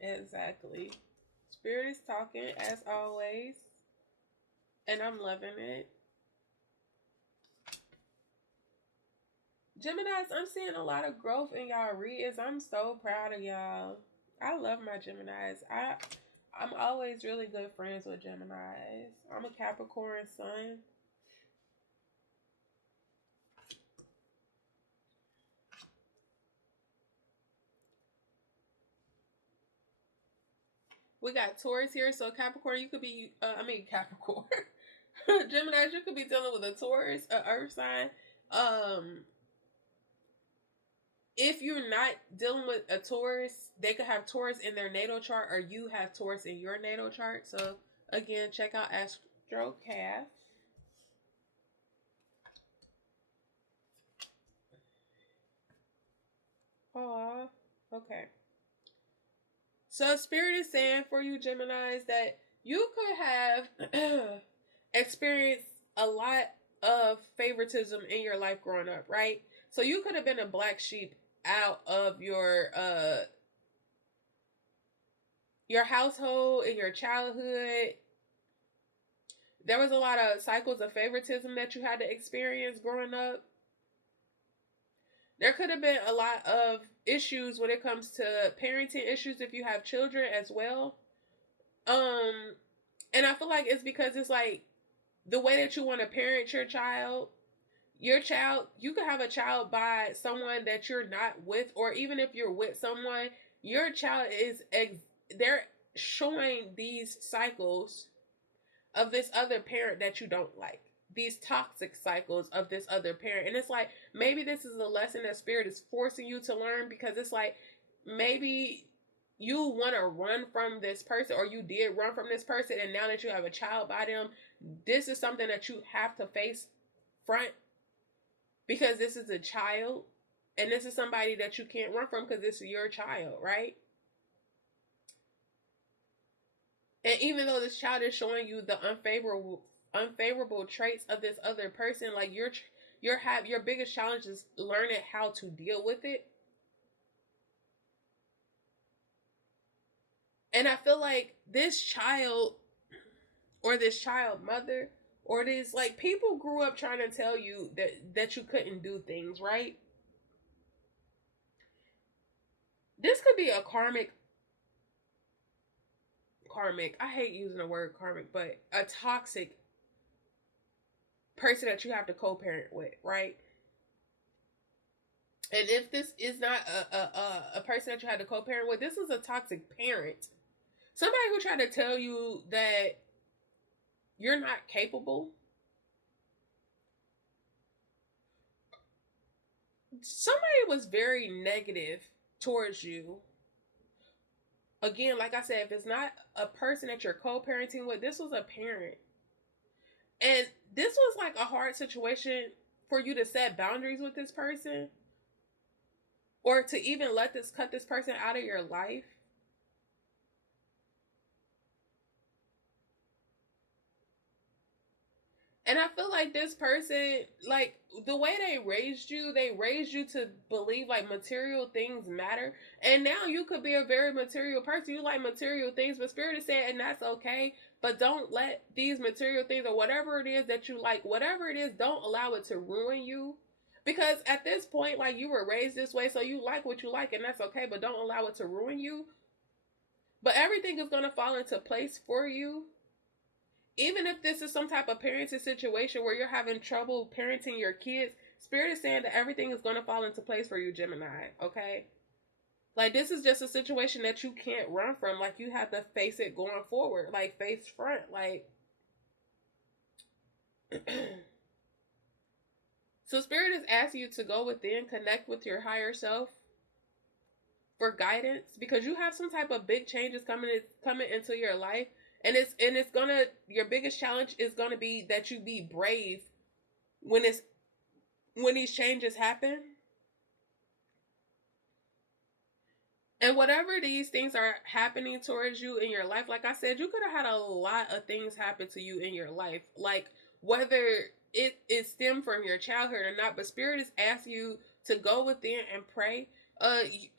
Exactly. Spirit is talking as always, and I'm loving it. Geminis, I'm seeing a lot of growth in y'all reads. I'm so proud of y'all. I love my Geminis. I'm always really good friends with Geminis. I'm a Capricorn sun. We got Taurus here, so Capricorn, you could be, Capricorn. Geminis, you could be dealing with a Taurus, a earth sign. If you're not dealing with a Taurus, they could have Taurus in their natal chart, or you have Taurus in your natal chart. So again, check out AstroCalf. Aw, okay. So Spirit is saying for you Geminis that you could have experienced a lot of favoritism in your life growing up, right? So you could have been a black sheep out of your household in your childhood. There was a lot of cycles of favoritism that you had to experience growing up. There could have been a lot of issues when it comes to parenting issues if you have children as well. And I feel like it's because it's like the way that you want to parent your child, you could have a child by someone that you're not with, or even if you're with someone, your child they're showing these cycles of this other parent that you don't like. These toxic cycles of this other parent. And it's like, maybe this is a lesson that Spirit is forcing you to learn, because it's like, maybe you want to run from this person, or you did run from this person, and now that you have a child by them, this is something that you have to face front, because this is a child, and this is somebody that you can't run from because this is your child, right? And even though this child is showing you the unfavorable traits of this other person, like your biggest challenge is learning how to deal with it. And I feel like this child or this child mother or this, like, people grew up trying to tell you that you couldn't do things, right? This could be a karmic, I hate using the word karmic, but a toxic person that you have to co-parent with, right? And if this is not a person that you had to co-parent with, this is a toxic parent. Somebody who tried to tell you that you're not capable. Somebody was very negative towards you. Again, like I said, if it's not a person that you're co-parenting with, this was a parent. And this was like a hard situation for you to set boundaries with this person or to even let this cut this person out of your life. And I feel like this person, like, the way they raised you to believe like material things matter. And now you could be a very material person. You like material things, but Spirit is saying, and that's okay. But don't let these material things or whatever it is that you like, whatever it is, don't allow it to ruin you. Because at this point, like, you were raised this way, so you like what you like, and that's okay, but don't allow it to ruin you. But everything is going to fall into place for you. Even if this is some type of parenting situation where you're having trouble parenting your kids, Spirit is saying that everything is going to fall into place for you, Gemini, okay? Like, this is just a situation that you can't run from. Like, you have to face it going forward, like, face front. Like, so Spirit is asking you to go within, connect with your higher self for guidance, because you have some type of big changes coming into your life. And it's gonna, your biggest challenge is gonna be that you be brave when these changes happen. And whatever these things are happening towards you in your life, like I said, you could have had a lot of things happen to you in your life. Like, whether it stemmed from your childhood or not, but Spirit is asking you to go within and pray.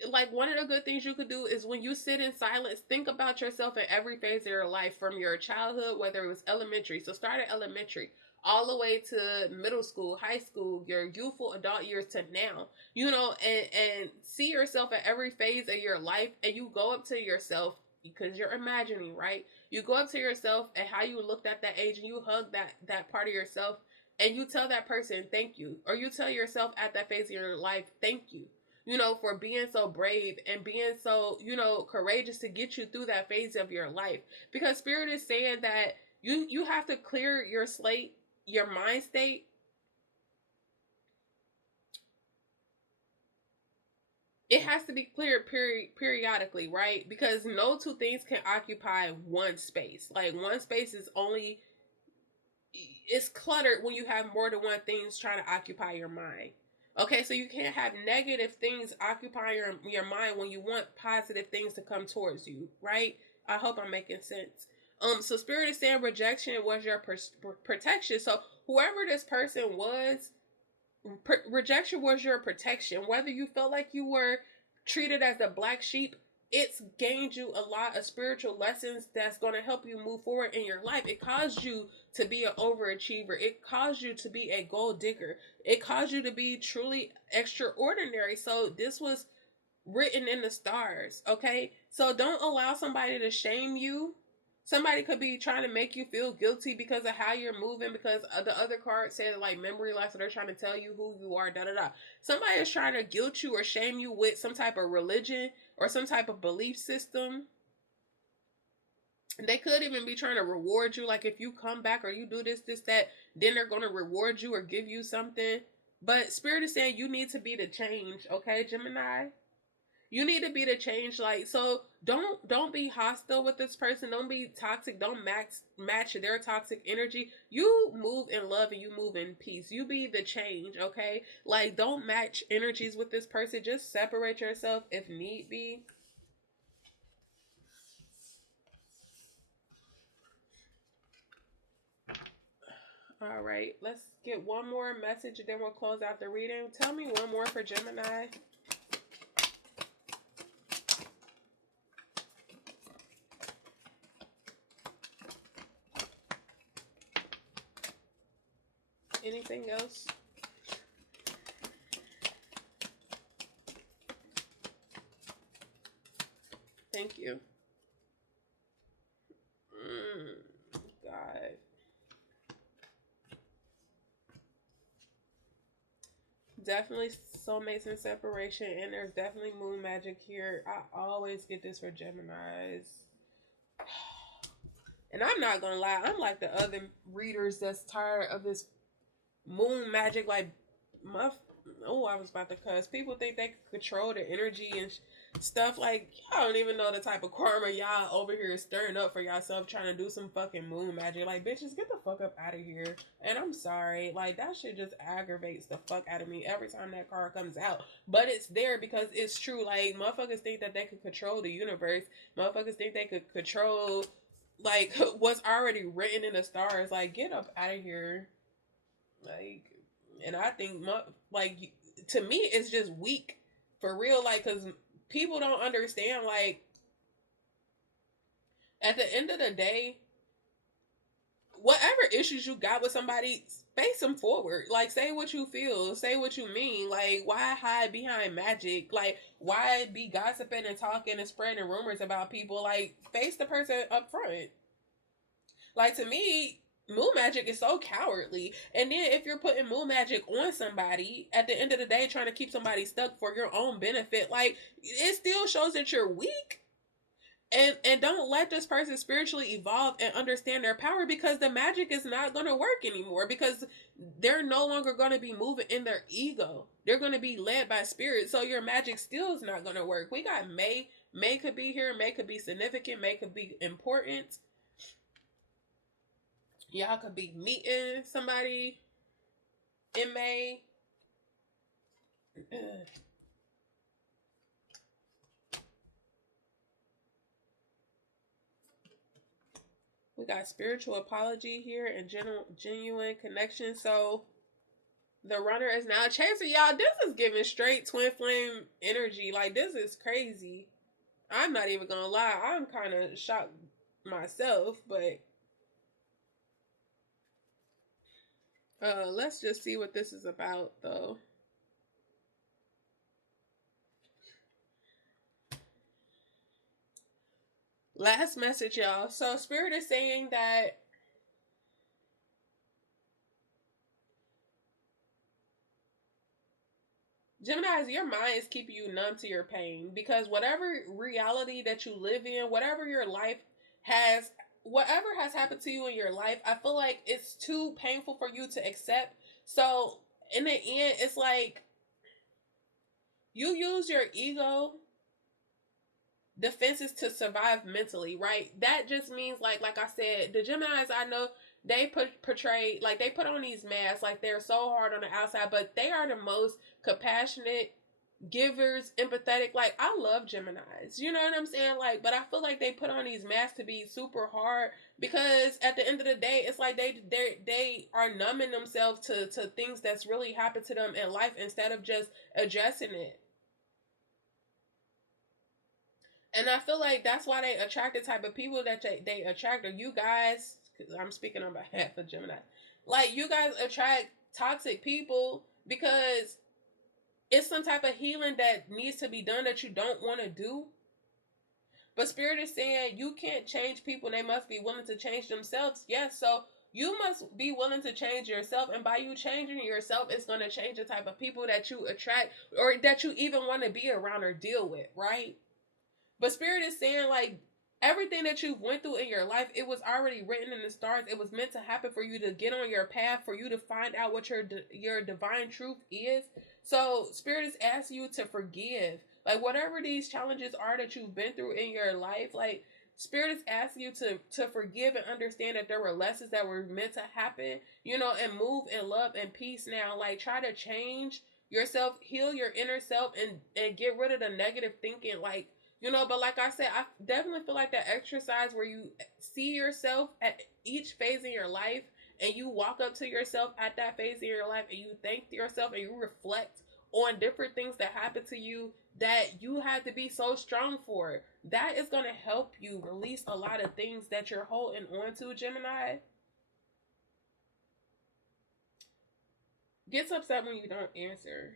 Like, one of the good things you could do is when you sit in silence, think about yourself in every phase of your life, from your childhood, whether it was elementary. So start at elementary, all the way to middle school, high school, your youthful adult years to now, and see yourself at every phase of your life. And you go up to yourself, because you're imagining, right? You go up to yourself and how you looked at that age, and you hug that part of yourself, and you tell that person thank you, or you tell yourself at that phase of your life thank you, for being so brave and being so, courageous to get you through that phase of your life. Because Spirit is saying that you have to clear your slate, your mind state. It has to be cleared periodically, right? Because no two things can occupy one space. Like, one space is only, it's cluttered when you have more than one things trying to occupy your mind. Okay, so you can't have negative things occupy your mind when you want positive things to come towards you, right? I hope I'm making sense. So Spirit is saying rejection was your protection. So whoever this person was, rejection was your protection. Whether you felt like you were treated as a black sheep, it's gained you a lot of spiritual lessons that's going to help you move forward in your life. It caused you to be an overachiever. It caused you to be a gold digger. It caused you to be truly extraordinary. So this was written in the stars, okay? So don't allow somebody to shame you. Somebody could be trying to make you feel guilty because of how you're moving, because the other card said like memory loss, so they're trying to tell you who you are, da da da. Somebody is trying to guilt you or shame you with some type of religion or some type of belief system. They could even be trying to reward you, like if you come back or you do this, that, then they're going to reward you or give you something. But Spirit is saying you need to be the change, okay, Gemini? You need to be the change. Like, so don't be hostile with this person. Don't be toxic. Don't match their toxic energy. You move in love and you move in peace. You be the change, okay? Like, don't match energies with this person. Just separate yourself if need be. All right, let's get one more message and then we'll close out the reading. Tell me one more for Gemini. Anything else? Thank you. God. Definitely soulmates and separation, and there's definitely moon magic here. I always get this for Geminis. And I'm not gonna lie, I'm like the other readers that's tired of this moon magic. Like, my I was about to cuss. People think they can control the energy and stuff. Like, y'all don't even know the type of karma y'all over here stirring up for yourself, trying to do some fucking moon magic. Like, bitches, get the fuck up out of here. And I'm sorry, like, that shit just aggravates the fuck out of me every time that card comes out. But it's there because it's true. Like, motherfuckers think that they could control the universe. Motherfuckers think they could control, like, what's already written in the stars. Like, get up out of here. Like, and I think, like, to me, it's just weak for real. Like, because people don't understand, like, at the end of the day, whatever issues you got with somebody, face them forward. Like, say what you feel, say what you mean. Like, why hide behind magic? Like, why be gossiping and talking and spreading rumors about people? Like, face the person up front. Like, to me, moon magic is so cowardly. And then if you're putting moon magic on somebody, at the end of the day, trying to keep somebody stuck for your own benefit, like, it still shows that you're weak. And don't let this person spiritually evolve and understand their power, because the magic is not going to work anymore, because they're no longer going to be moving in their ego. They're going to be led by spirit. So your magic still is not going to work. We got May. May could be here. May could be significant. May could be important. Y'all could be meeting somebody in May. We got spiritual apology here and genuine connection. So the runner is now a chaser. Y'all, this is giving straight twin flame energy. Like, this is crazy. I'm not even gonna lie. I'm kind of shocked myself, but let's just see what this is about, though. Last message, y'all. So Spirit is saying that Geminis, your mind is keeping you numb to your pain, because whatever reality that you live in, whatever your life has, whatever has happened to you in your life, I feel like it's too painful for you to accept. So in the end, it's like you use your ego defenses to survive mentally, right? That just means, like I said, the Geminis I know, they portray, like, they put on these masks, like they're so hard on the outside, but they are the most compassionate, givers, empathetic. Like, I love Geminis, you know what I'm saying? Like, but I feel like they put on these masks to be super hard, because at the end of the day, it's like they are numbing themselves to things that's really happened to them in life, instead of just addressing it. And I feel like that's why they attract the type of people that they attract. Or you guys, because I'm speaking on behalf of Gemini, like, you guys attract toxic people because it's some type of healing that needs to be done that you don't want to do. But Spirit is saying you can't change people. They must be willing to change themselves. Yes, so you must be willing to change yourself. And by you changing yourself, it's going to change the type of people that you attract, or that you even want to be around or deal with, right? But Spirit is saying, like, everything that you've went through in your life, it was already written in the stars. It was meant to happen for you to get on your path, for you to find out what your divine truth is. So Spirit is asking you to forgive. Like, whatever these challenges are that you've been through in your life, like, Spirit is asking you to forgive and understand that there were lessons that were meant to happen, you know, and move in love and peace now. Like, try to change yourself, heal your inner self, and get rid of the negative thinking. Like, you know, but like I said, I definitely feel like that exercise where you see yourself at each phase in your life, and you walk up to yourself at that phase in your life, and you thank yourself, and you reflect on different things that happen to you that you had to be so strong for. That is going to help you release a lot of things that you're holding on to, Gemini. gets upset when you don't answer.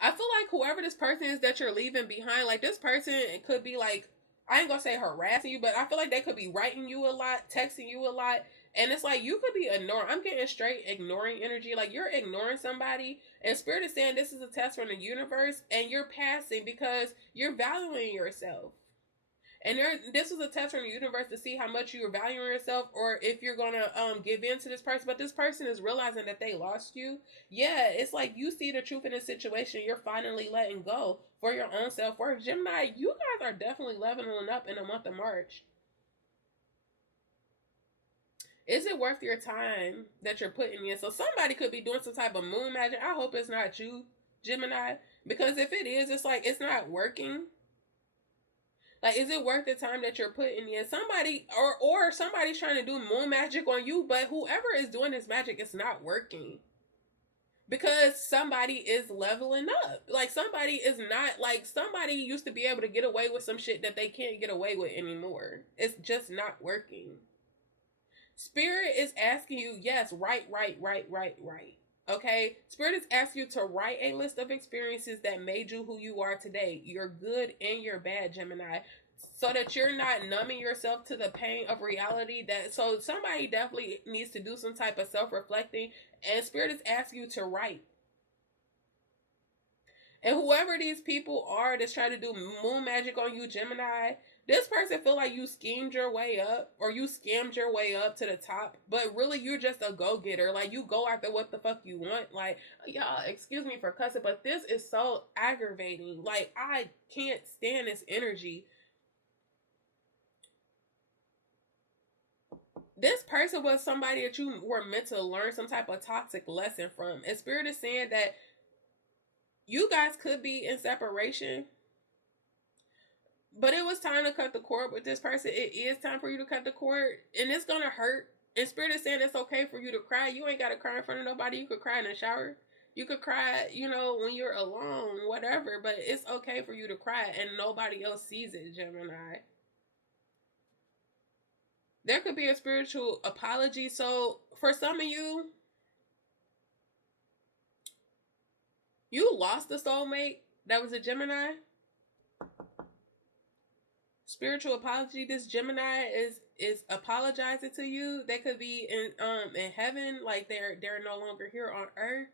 I feel like whoever this person is that you're leaving behind, like this person, it could be like, I ain't gonna say harassing you, but I feel like they could be writing you a lot, texting you a lot. And it's like you could be ignoring. I'm getting straight ignoring energy. Like you're ignoring somebody. And Spirit is saying this is a test from the universe. And you're passing because you're valuing yourself. And this was a test from the universe to see how much you're valuing yourself, or if you're gonna give in to this person. But this person is realizing that they lost you. Yeah, it's like you see the truth in this situation. You're finally letting go for your own self worth. Gemini, you guys are definitely leveling up in the month of March. Is it worth your time that you're putting in? So somebody could be doing some type of moon magic. I hope it's not you, Gemini, because if it is, it's like it's not working. Like, is it worth the time that you're putting in? Somebody or somebody's trying to do moon magic on you, but whoever is doing this magic is not working. Because somebody is leveling up. Like somebody is not, like somebody used to be able to get away with some shit that they can't get away with anymore. It's just not working. Spirit is asking you, yes, right. Okay? Spirit is asking you to write a list of experiences that made you who you are today. Your good and your bad, Gemini. So that you're not numbing yourself to the pain of reality. So somebody definitely needs to do some type of self-reflecting. And Spirit is asking you to write. And whoever these people are that's trying to do moon magic on you, Gemini, this person feel like you schemed your way up or you scammed your way up to the top, but really you're just a go-getter. Like you go after what the fuck you want. Like, y'all, excuse me for cussing, but this is so aggravating. Like, I can't stand this energy. This person was somebody that you were meant to learn some type of toxic lesson from. And Spirit is saying that you guys could be in separation, but it was time to cut the cord with this person. It is time for you to cut the cord, and it's gonna hurt. And Spirit is saying it's okay for you to cry. You ain't gotta cry in front of nobody. You could cry in the shower. You could cry, when you're alone, whatever. But it's okay for you to cry, and nobody else sees it, Gemini. There could be a spiritual apology. So for some of you, you lost a soulmate that was a Gemini. Spiritual apology. This Gemini is apologizing to you. They could be in heaven, like they're no longer here on earth.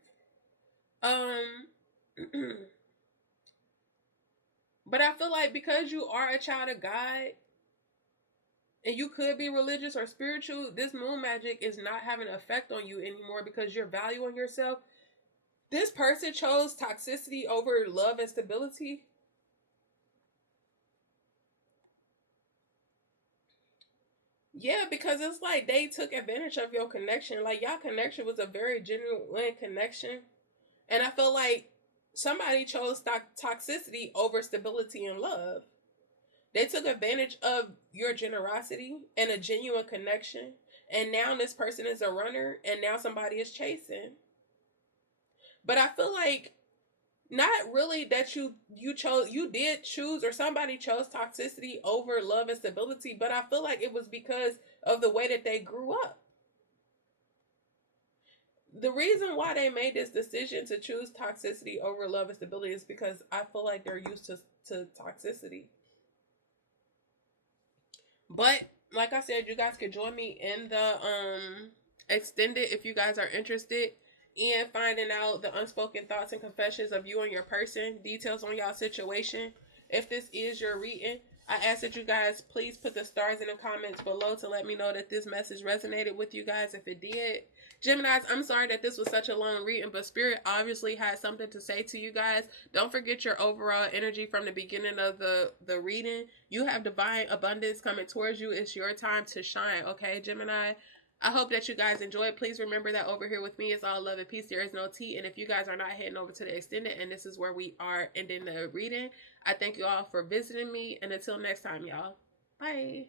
But I feel like because you are a child of God and you could be religious or spiritual, this moon magic is not having an effect on you anymore because you're valuing yourself. This person chose toxicity over love and stability. Yeah, because it's like they took advantage of your connection. Like, y'all connection was a very genuine connection. And I feel like somebody chose toxicity over stability and love. They took advantage of your generosity and a genuine connection. And now this person is a runner, and now somebody is chasing. But I feel like not really that you did choose, or somebody chose toxicity over love and stability, but I feel like it was because of the way that they grew up. The reason why they made this decision to choose toxicity over love and stability is because I feel like they're used to toxicity. But like I said, you guys can join me in the extended if you guys are interested in finding out the unspoken thoughts and confessions of you and your person, details on y'all situation. If this is your reading, I ask that you guys please put the stars in the comments below to let me know that this message resonated with you guys. If it did, Geminis, I'm sorry that this was such a long reading, but Spirit obviously had something to say to you guys. Don't forget your overall energy from the beginning of the reading. You have divine abundance coming towards you. It's your time to shine, okay, Gemini? I hope that you guys enjoyed. Please remember that over here with me is all love and peace. There is no tea. And if you guys are not heading over to the extended, and this is where we are ending the reading, I thank you all for visiting me. And until next time, y'all. Bye.